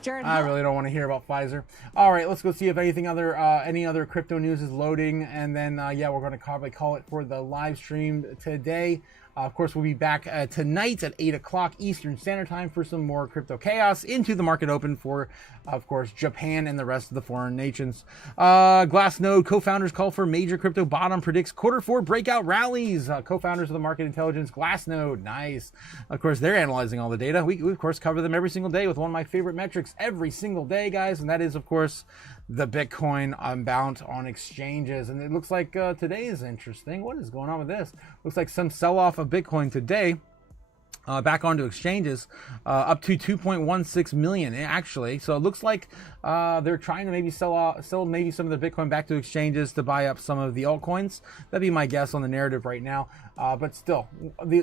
Jared, I really don't want to hear about Pfizer. All right, let's go see if any other crypto news is loading, and then we're going to probably call it for the live stream today. Of course, we'll be back tonight at 8 o'clock Eastern Standard Time for some more Crypto Chaos into the market open for, of course, Japan and the rest of the foreign nations. Glassnode co-founders call for major crypto bottom, predicts Q4 breakout rallies. Co-founders of the market intelligence, Glassnode, nice. Of course, they're analyzing all the data. We of course, cover them every single day with one of my favorite metrics every single day, guys, and that is, of course, the Bitcoin amount on exchanges. And it looks like today is interesting. What is going on with this? Looks like some sell-off of Bitcoin today back onto exchanges, up to 2.16 million actually. So it looks like they're trying to maybe sell maybe some of the Bitcoin back to exchanges to buy up some of the altcoins. That'd be my guess on the narrative right now. But still,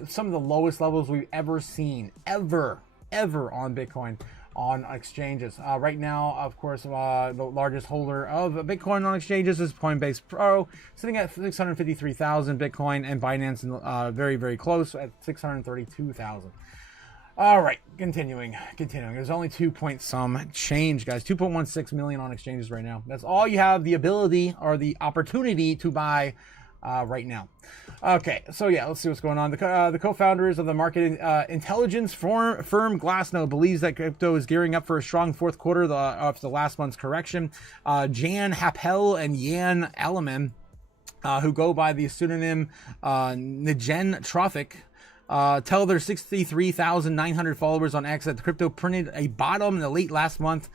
some of the lowest levels we've ever seen, ever on Bitcoin on exchanges. Right now, of course, the largest holder of Bitcoin on exchanges is Coinbase Pro, sitting at 653,000 Bitcoin, and Binance very, very close at 632,000. All right, continuing. There's only 2 point some change, guys. 2.16 million on exchanges right now. That's all you have the ability or the opportunity to buy right now. Okay, so let's see what's going on. The co-founders of the market intelligence firm Glassnode believes that crypto is gearing up for a strong fourth quarter after the last month's correction. Jan Happel and Yan Elleman, who go by the pseudonym Nijen Traffic, tell their 63,900 followers on X that the crypto printed a bottom in the late last month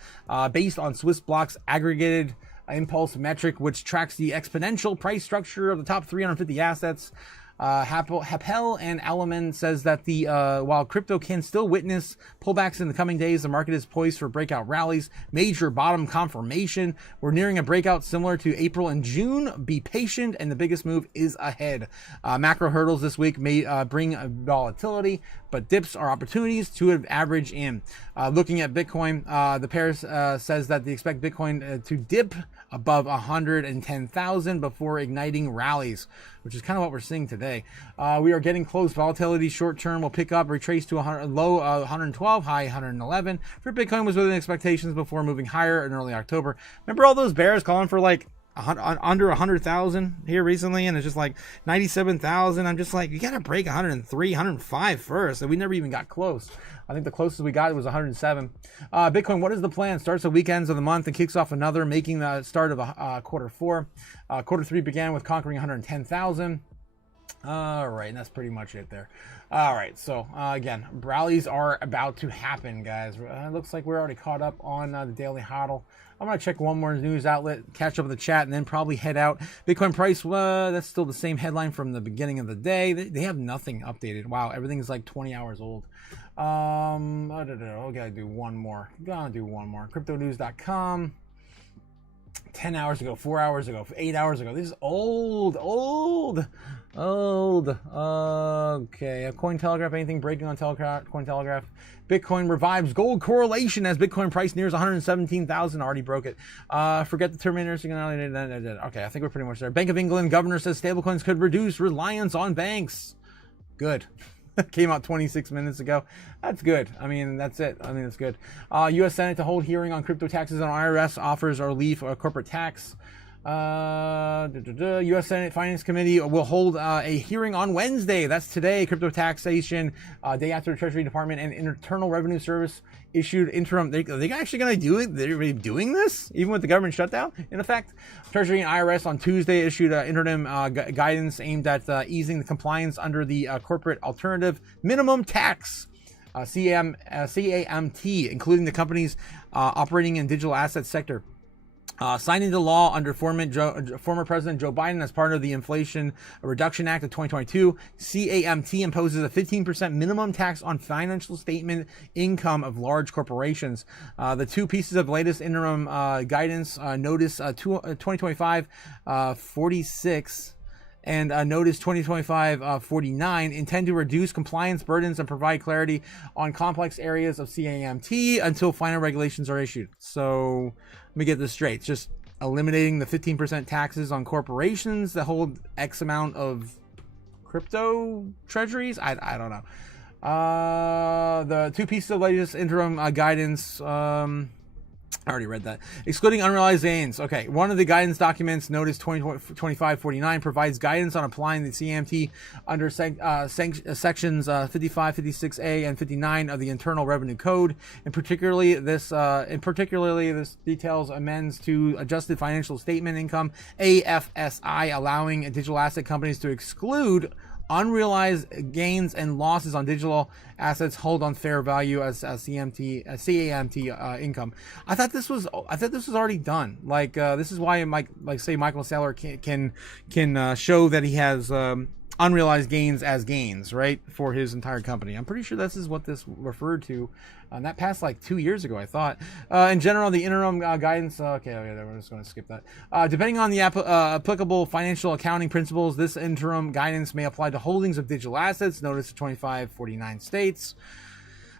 based on Swiss Block's aggregated impulse metric, which tracks the exponential price structure of the top 350 assets. Happel and Elleman says that while crypto can still witness pullbacks in the coming days, the market is poised for breakout rallies, major bottom confirmation. We're nearing a breakout similar to April and June. Be patient, and the biggest move is ahead. Macro hurdles this week may bring volatility, but dips are opportunities to average in. Looking at Bitcoin, the pair says that they expect Bitcoin to dip above 110,000 before igniting rallies, which is kind of what we're seeing today. We are getting close. Volatility short term will pick up, retrace to low 112, high 111. For Bitcoin was within expectations before moving higher in early October. Remember all those bears calling for like under 100,000 here recently, and it's just like 97,000. I'm just like, you gotta break 103, 105 first, and we never even got close. I think the closest we got was 107. Bitcoin, what is the plan? Starts the weekends of the month and kicks off another, making the start of Q4. Q3 began with conquering 110,000. All right, and that's pretty much it there. All right, so again, rallies are about to happen, guys. It looks like we're already caught up on the Daily Hodl. I'm going to check one more news outlet, catch up with the chat, and then probably head out. Bitcoin price, that's still the same headline from the beginning of the day. They have nothing updated. Wow, everything is like 20 hours old. I don't know. I gotta do one more. CryptoNews.com. 10 hours ago, 4 hours ago, 8 hours ago. This is old. Okay, Cointelegraph, anything breaking on Cointelegraph? Bitcoin revives gold correlation as Bitcoin price nears 117,000. Already broke it. Forget the Terminators. Okay, I think we're pretty much there. Bank of England governor says stablecoins could reduce reliance on banks. Good. Came out 26 minutes ago. That's good. I mean, that's it. I mean, it's good. U.S. Senate to hold hearing on crypto taxes on IRS offers relief or corporate tax. U.S. Senate Finance Committee will hold a hearing on Wednesday. That's today. Crypto taxation, day after the Treasury Department and Internal Revenue Service issued interim. They actually going to do it? They're really doing this, even with the government shutdown in effect. Treasury and IRS on Tuesday issued interim guidance aimed at easing the compliance under the corporate alternative minimum tax. CAMT, including the companies operating in digital asset sector. Signed into law under former President Joe Biden as part of the Inflation Reduction Act of 2022, CAMT imposes a 15% minimum tax on financial statement income of large corporations. The two pieces of latest interim guidance, Notice 2025-46 and Notice 2025-49 intend to reduce compliance burdens and provide clarity on complex areas of CAMT until final regulations are issued. So let me get this straight. It's just eliminating the 15% taxes on corporations that hold X amount of crypto treasuries. I don't know. The two pieces of latest interim guidance. I already read that. Excluding unrealized gains. Okay, one of the guidance documents, Notice 2025-49, provides guidance on applying the CMT under sections 55, 56A, and 59 of the Internal Revenue Code. And particularly this details amends to adjusted financial statement income (AFSI), allowing digital asset companies to exclude unrealized gains and losses on digital assets held on fair value as CAMT income. I thought this was already done. Like this is why say Michael Saylor can show that he has unrealized gains as gains, right, for his entire company. I'm pretty sure this is what this referred to. And that passed like 2 years ago, I thought. In general, the interim guidance, okay, we're just going to skip that. Depending on the applicable financial accounting principles, this interim guidance may apply to holdings of digital assets. Notice 2549 states.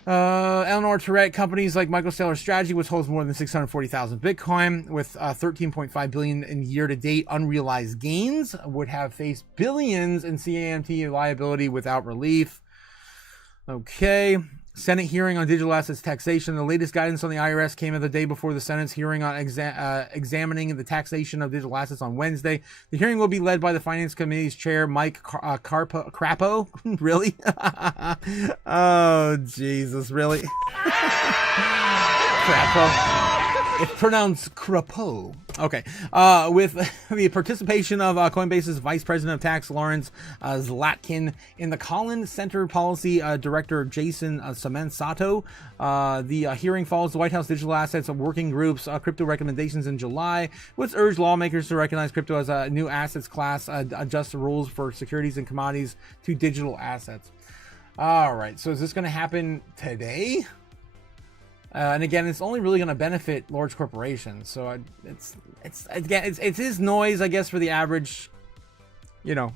Eleanor Tourette companies like Michael Saylor Strategy, which holds more than 640,000 Bitcoin, with 13.5 billion in year-to-date unrealized gains, would have faced billions in CAMT liability without relief. Okay. Senate hearing on digital assets taxation. The latest guidance on the IRS came in the day before the Senate's hearing on examining the taxation of digital assets on Wednesday. The hearing will be led by the Finance Committee's chair, Mike Crapo. Really? Oh, Jesus, really? Crapo. It's pronounced Crapo. Okay. With the participation of Coinbase's Vice President of Tax, Lawrence Zlatkin, and the Collins Center Policy Director, Jason Sato. The hearing follows the White House Digital Assets Working Group's crypto recommendations in July, which urged lawmakers to recognize crypto as a new assets class, adjust the rules for securities and commodities to digital assets. All right. So is this going to happen today? And again, it's only really going to benefit large corporations. So it's his noise, I guess, for the average,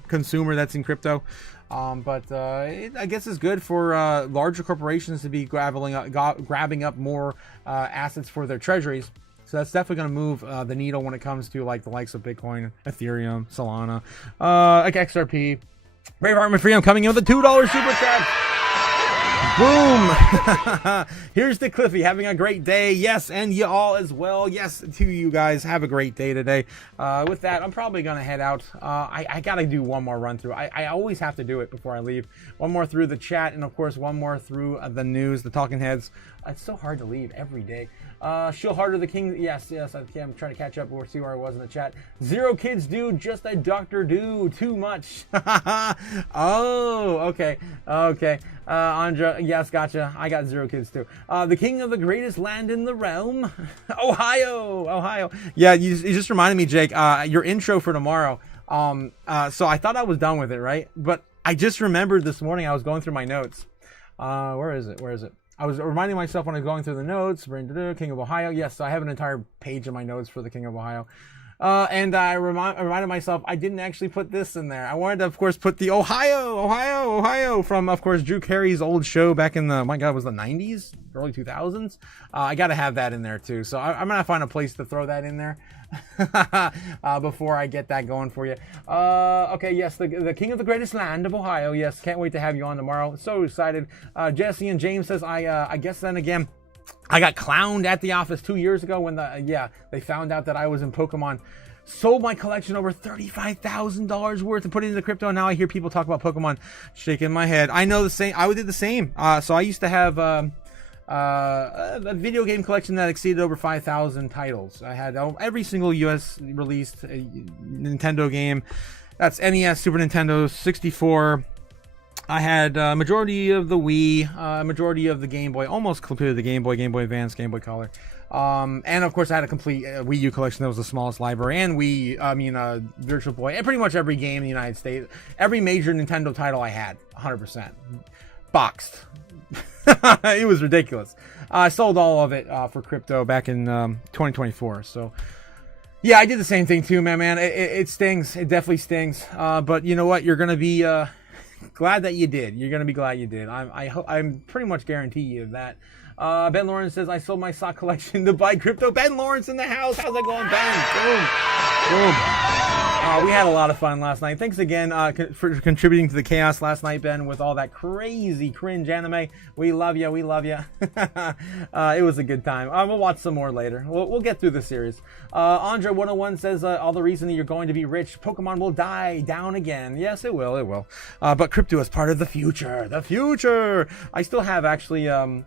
consumer that's in crypto. But I guess it's good for larger corporations to be grabbing up more assets for their treasuries. So that's definitely going to move the needle when it comes to like the likes of Bitcoin, Ethereum, Solana, like XRP. Braveheart McFreedom coming in with a $2 super chat. Boom. Here's the Cliffy having a great day. Yes, and you all as well. Yes, to you guys, have a great day today. With that, I'm probably gonna head out. I gotta do one more run through. I always have to do it before I leave. One more through the chat, and of course one more through the news, the talking heads. It's so hard to leave every day. Shill Harder the King. Yes, I'm trying to catch up. We'll see where I was in the chat. Zero kids, dude. Just a doctor, dude. Too much. Oh, okay. Andra, yes, gotcha. I got 0 kids too. The king of the greatest land in the realm, Ohio. Yeah, you just reminded me, Jake. Your intro for tomorrow. So I thought I was done with it, right? But I just remembered this morning. I was going through my notes. Where is it? I was reminding myself when I was going through the notes. King of Ohio. Yes, so I have an entire page of my notes for the King of Ohio. And I reminded myself I didn't actually put this in there. I wanted to, of course, put the Ohio from, of course, Drew Carey's old show back in the, was the 90s, early 2000s. I got to have that in there too. So I'm going to find a place to throw that in there before I get that going for you. Okay, yes, the king of the greatest land of Ohio. Yes, can't wait to have you on tomorrow. So excited. Jesse and James says, I guess then again, I got clowned at the office 2 years ago when they found out that I was in Pokemon. Sold my collection over $35,000 worth and put it into crypto. And now I hear people talk about Pokemon, shaking my head. I know the same. I did the same. So I used to have a video game collection that exceeded over 5,000 titles. I had every single US released Nintendo game. That's NES, Super Nintendo, 64. I had a majority of the Wii, majority of the Game Boy, almost completed the Game Boy Advance, Game Boy Color. And of course I had a complete Wii U collection that was the smallest library, and Virtual Boy, and pretty much every game in the United States, every major Nintendo title I had, 100%. Boxed. It was ridiculous. I sold all of it for crypto back in 2024, so... Yeah, I did the same thing too, man. It stings. It definitely stings. But you know what? You're gonna be glad that you did. You're gonna be glad you did. I'm pretty much guarantee you that. Ben Lawrence says, I sold my sock collection to buy crypto. Ben Lawrence in the house. How's that going, Ben? Boom. Boom. We had a lot of fun last night. Thanks again for contributing to the chaos last night, Ben, with all that crazy cringe anime. We love you. We love you. It was a good time. We'll watch some more later. We'll get through the series. Andre 101 says, all the reason that you're going to be rich, Pokemon will die down again. Yes, it will. It will. But crypto is part of the future. The future. I still have actually... a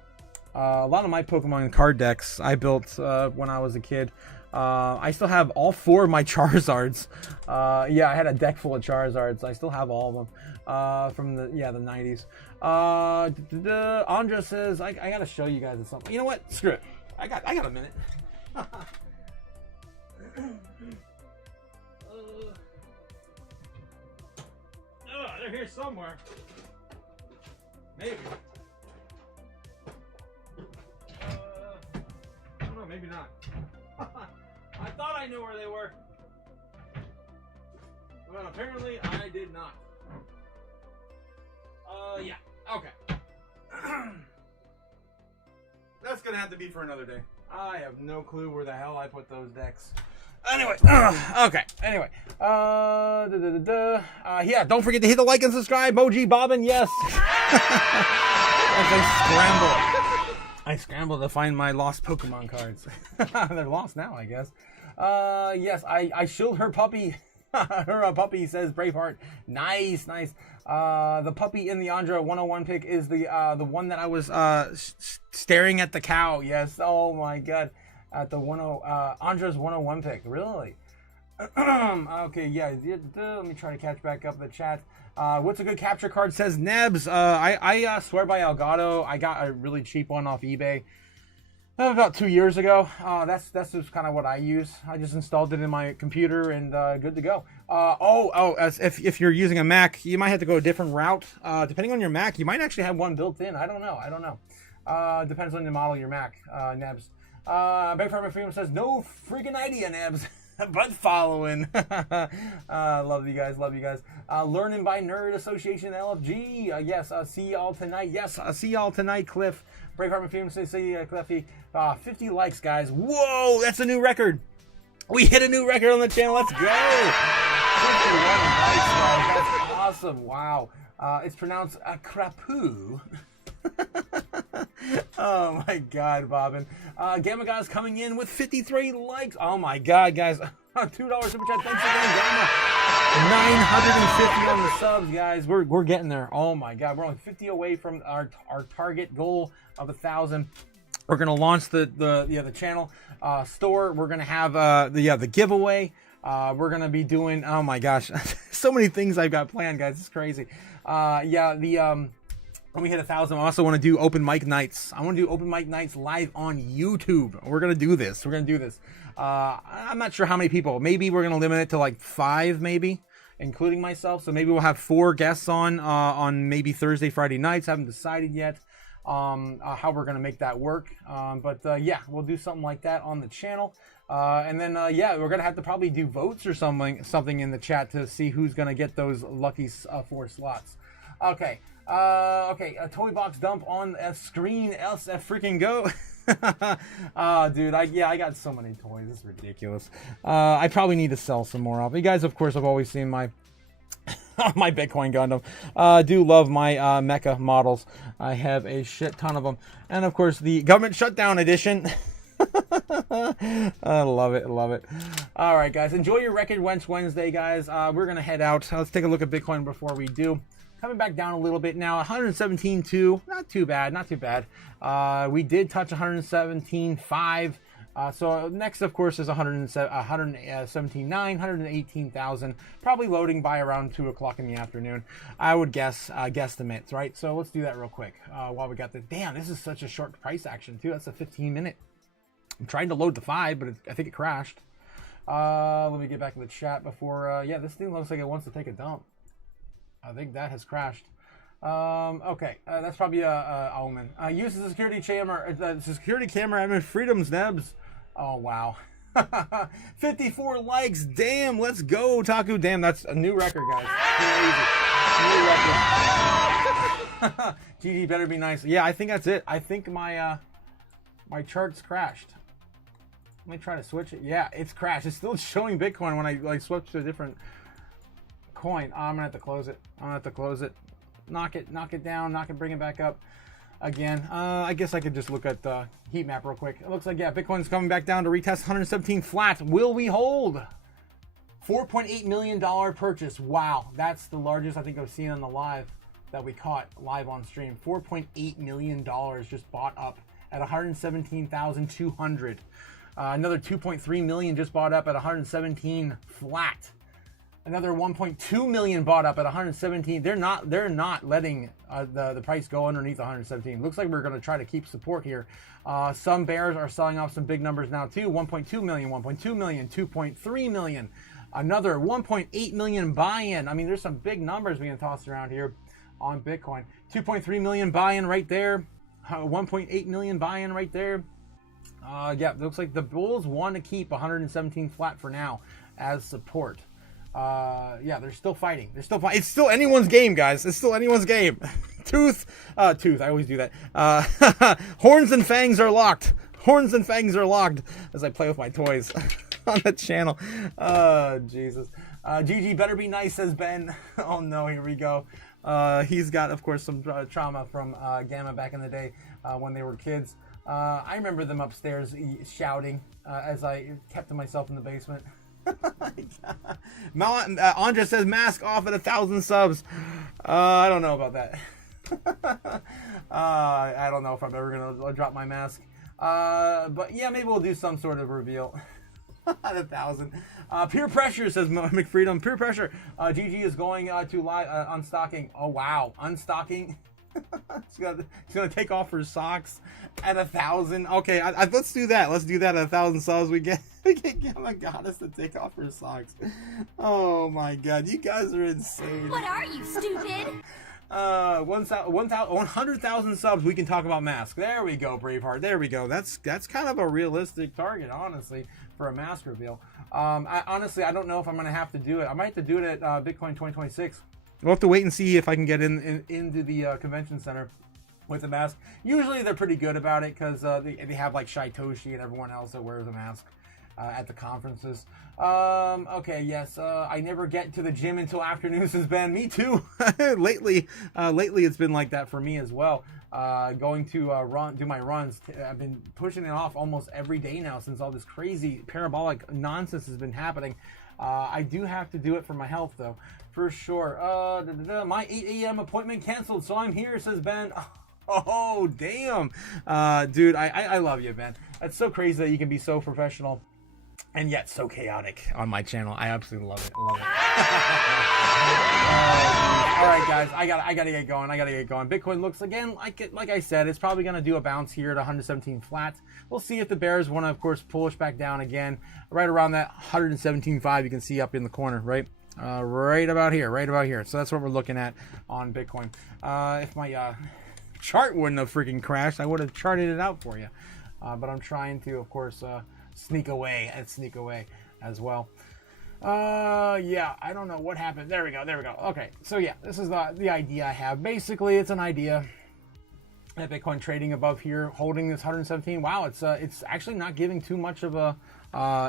lot of my Pokemon card decks I built when I was a kid. I still have all 4 of my Charizards. Yeah, I had a deck full of Charizards. I still have all of them from the 90s. Andra says, I gotta show you guys something. You know what? Screw it. I got a minute. They're here somewhere. Maybe. Maybe not. I thought I knew where they were, but apparently I did not. Yeah. Okay. That's gonna have to be for another day. I have no clue where the hell I put those decks. Anyway, okay. Anyway, yeah. Don't forget to hit the like and subscribe. Moji Bobbin, yes. As I scramble to find my lost Pokemon cards. They're lost now, I guess. Yes, I shilled her puppy. Her puppy says Braveheart. Nice. The puppy in the Andra 101 pick is the one that I was staring at the cow. Yes. Oh my god. At the Andra's 101 pick. Really? Okay. Yeah. Let me try to catch back up the chat. What's a good capture card, says Nebs. I swear by Elgato. I got a really cheap one off eBay about 2 years ago. That's just kind of what I use. I just installed it in my computer and good to go. If you're using a Mac, you might have to go a different route. Depending on your Mac, you might actually have one built in. I don't know. Depends on the model of your Mac, Nebs. Big Farmer Freedom says, no freaking idea, Nebs. But following. Love you guys. Learning by Nerd Association LFG. Yes, see y'all tonight. Yes, see y'all tonight, Cliff. Braveheart McFeam says, see Cliffy. 50 likes, guys. Whoa, that's a new record. We hit a new record on the channel. Let's go. 51 likes, guys. That's awesome. Wow. It's pronounced Krapu. Oh my god, Bobbin. Gamma Guy's coming in with 53 likes. Oh my god, guys. $2 super chat. Thanks again, Gamma. 950 on the subs, guys. We're getting there. Oh my god. We're only 50 away from our target goal of 1,000. We're gonna launch the channel store. We're gonna have the giveaway. We're gonna be doing, oh my gosh, so many things I've got planned, guys. It's crazy. When we hit 1,000, I also want to do open mic nights. I want to do open mic nights live on YouTube. We're going to do this. I'm not sure how many people. Maybe we're going to limit it to like 5, maybe, including myself. So maybe we'll have 4 guests on maybe Thursday, Friday nights. Haven't decided yet how we're going to make that work. Yeah, we'll do something like that on the channel. And then, yeah, we're going to have to probably do votes or something in the chat to see who's going to get those lucky 4 slots. Okay. A toy box dump on a screen, else freaking go. Dude, I got so many toys. It's ridiculous. I probably need to sell some more of. You guys, of course, have always seen my my Bitcoin Gundam. Do love my mecha models. I have a shit ton of them, and of course the government shutdown edition. I love it. All right, guys, enjoy your Record Wednesday, guys. We're gonna head out. Let's take a look at Bitcoin before we do. Coming back down a little bit now, 117.2, not too bad. We did touch 117.5. So next, of course, is 117.9, 118,000, probably loading by around 2 o'clock in the afternoon. I would guesstimate, right? So let's do that real quick while we got the, damn, this is such a short price action too. That's a 15-minute. I'm trying to load the 5, but I think it crashed. Let me get back to the chat before, yeah, this thing looks like it wants to take a dump. I think that has crashed. Okay, that's probably a omen. Use the security camera. Security camera. I'm in Freedom's Nebs. Oh wow. 54 likes. Damn, let's go, Otaku. Damn, that's a new record, guys. New record. GG better be nice. Yeah, I think that's it. I think my my chart's crashed. Let me try to switch it. Yeah, it's crashed. It's still showing Bitcoin when I like switch to a different coin. I'm gonna have to close it. I'm gonna have to close it. Knock it down. Knock it. Bring it back up again. I guess I could just look at the heat map real quick. It looks like, yeah, Bitcoin's coming back down to retest 117 flat. Will we hold? $4.8 million purchase. Wow, that's the largest I think I've seen on the live that we caught live on stream. $4.8 million just bought up at 117,200. Another 2.3 million just bought up at 117 flat. Another 1.2 million bought up at 117. They're not letting the price go underneath 117. Looks like we're going to try to keep support here. Some bears are selling off some big numbers now too. 1.2 million, 1.2 million, 2.3 million. Another 1.8 million buy-in. I mean, there's some big numbers being tossed around here on Bitcoin. 2.3 million buy-in right there. 1.8 million buy-in right there. Yeah, looks like the bulls want to keep 117 flat for now as support. Yeah, they're still fighting. They're still fighting. It's still anyone's game, guys. It's still anyone's game. Tooth. I always do that. Horns and fangs are locked. Horns and fangs are locked as I play with my toys on the channel. Jesus. GG better be nice, says Ben. Oh no, here we go. He's got, of course, some trauma from Gamma back in the day when they were kids. I remember them upstairs shouting as I kept to myself in the basement. Andra says mask off at 1,000 subs. I don't know about that. I don't know if I'm ever gonna drop my mask. But yeah, maybe we'll do some sort of reveal at 1,000. Peer pressure, says McFreedom. Peer pressure. GG is going to live unstocking. Oh wow, unstocking. He's gonna take off her socks at 1,000. Okay, let's do that. Let's do that at 1,000 subs. We get Gamma Goddess to take off her socks. Oh my god, you guys are insane. What are you, stupid? 100,000 subs. We can talk about mask. There we go, Braveheart. There we go. That's kind of a realistic target, honestly, for a mask reveal. Honestly, I don't know if I'm gonna have to do it. I might have to do it at Bitcoin 2026. We'll have to wait and see if I can get into the convention center with a mask. Usually they're pretty good about it because they have like Shaitoshi and everyone else that wears a mask at the conferences. Okay, yes. I never get to the gym until afternoons has been. Me too. lately it's been like that for me as well. Going to do my runs. I've been pushing it off almost every day now since all this crazy parabolic nonsense has been happening. I do have to do it for my health though, for sure. My 8 a.m. appointment canceled, so I'm here, says Ben. Oh, damn. Dude, I love you, Ben. It's so crazy that you can be so professional and yet so chaotic on my channel. I absolutely love it. Love it. All right, guys, I gotta get going. Bitcoin looks again like I said, it's probably gonna do a bounce here at 117 flat. We'll see if the bears want to, of course, push back down again, right around that 117.5. You can see up in the corner, right? Right about here. So that's what we're looking at on Bitcoin. If my chart wouldn't have freaking crashed, I would have charted it out for you. But I'm trying to, of course, sneak away as well. Yeah, I don't know what happened. There we go. Okay, so yeah, this is the idea I have. Basically, it's an idea that Bitcoin trading above here, holding this 117. Wow, it's actually not giving too much of a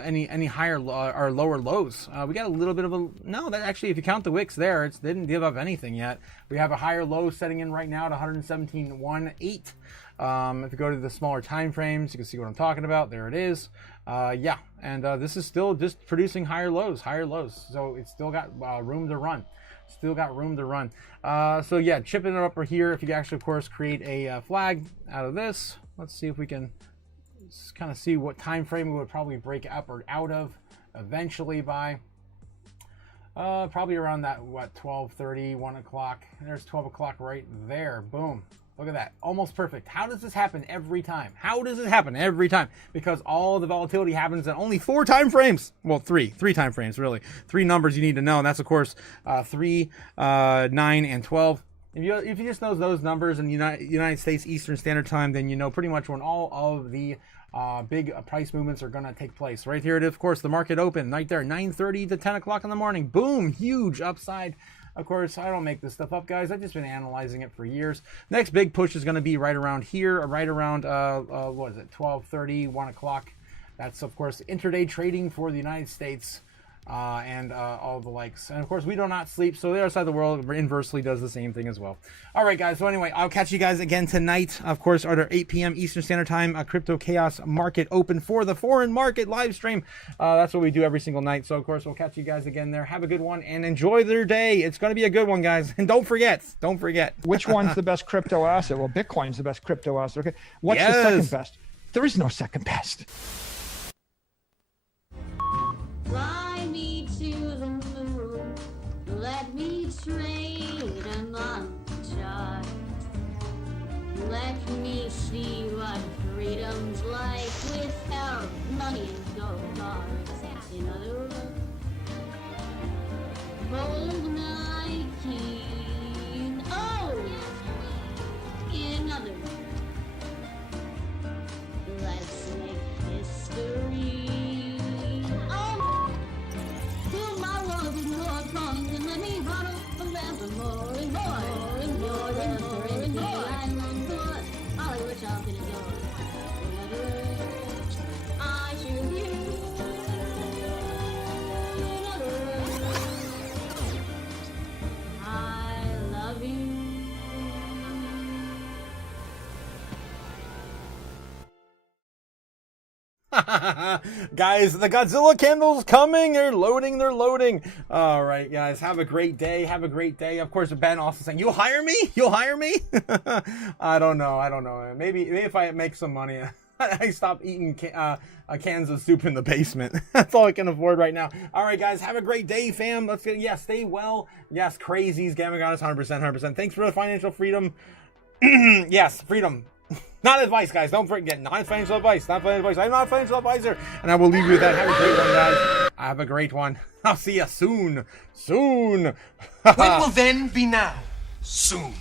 any higher or lower lows. We got a little bit of a that actually, if you count the wicks there, it didn't give up anything yet. We have a higher low setting in right now at 117.18. If you go to the smaller time frames, you can see what I'm talking about. There it is. Yeah, and this is still just producing higher lows. So it's still got room to run. So yeah, chipping it up right here. If you can actually, of course, create a flag out of this. Let's see if we can kind of see what time frame we would probably break up or out of eventually by. Probably around that 12:30, 1 o'clock. There's 12 o'clock right there. Boom. Look at that. Almost perfect. How does this happen every time? Because all the volatility happens in only 4 time frames. Well, three time frames, really. 3 numbers you need to know, and that's, of course, 3, 9, and 12. If you just know those numbers in the United States Eastern Standard Time, then you know pretty much when all of the big price movements are going to take place. Right here it is, of course, the market open right there, 9:30 to 10 o'clock in the morning. Boom, huge upside. Of course, I don't make this stuff up, guys. I've just been analyzing it for years. Next big push is going to be right around here, right around, what is it, 12:30, 1 o'clock. That's, of course, intraday trading for the United States and all the likes. And, of course, we do not sleep, so the other side of the world inversely does the same thing as well. All right, guys. So, anyway, I'll catch you guys again tonight, of course, at our 8 p.m. Eastern Standard Time, Crypto Chaos Market Open for the foreign market live stream. That's what we do every single night. So, of course, we'll catch you guys again there. Have a good one and enjoy their day. It's going to be a good one, guys. And don't forget. Which one's the best crypto asset? Well, Bitcoin's the best crypto asset. Okay. What's the second best? There is no second best. Fly me to the moon, let me trade among the stars. Let me see what freedom's like without money and gold bars. In other words, hold my king. Oh! In other words, let's make history. Guys, the Godzilla candle's coming. They're loading. All right, guys, have a great day. Of course, Ben also saying, you'll hire me? I don't know. Maybe if I make some money, I stop eating cans of soup in the basement. That's all I can afford right now. All right, guys, have a great day, fam. Let's get, stay well. Yes, crazies, Gamma Goddess, 100%. Thanks for the financial freedom. Yes, freedom. Not advice, guys. Don't forget. Not financial advice. I'm not a financial advisor. And I will leave you with that. Have a great one, guys. Have a great one. I'll see you soon. When will then be now? Soon.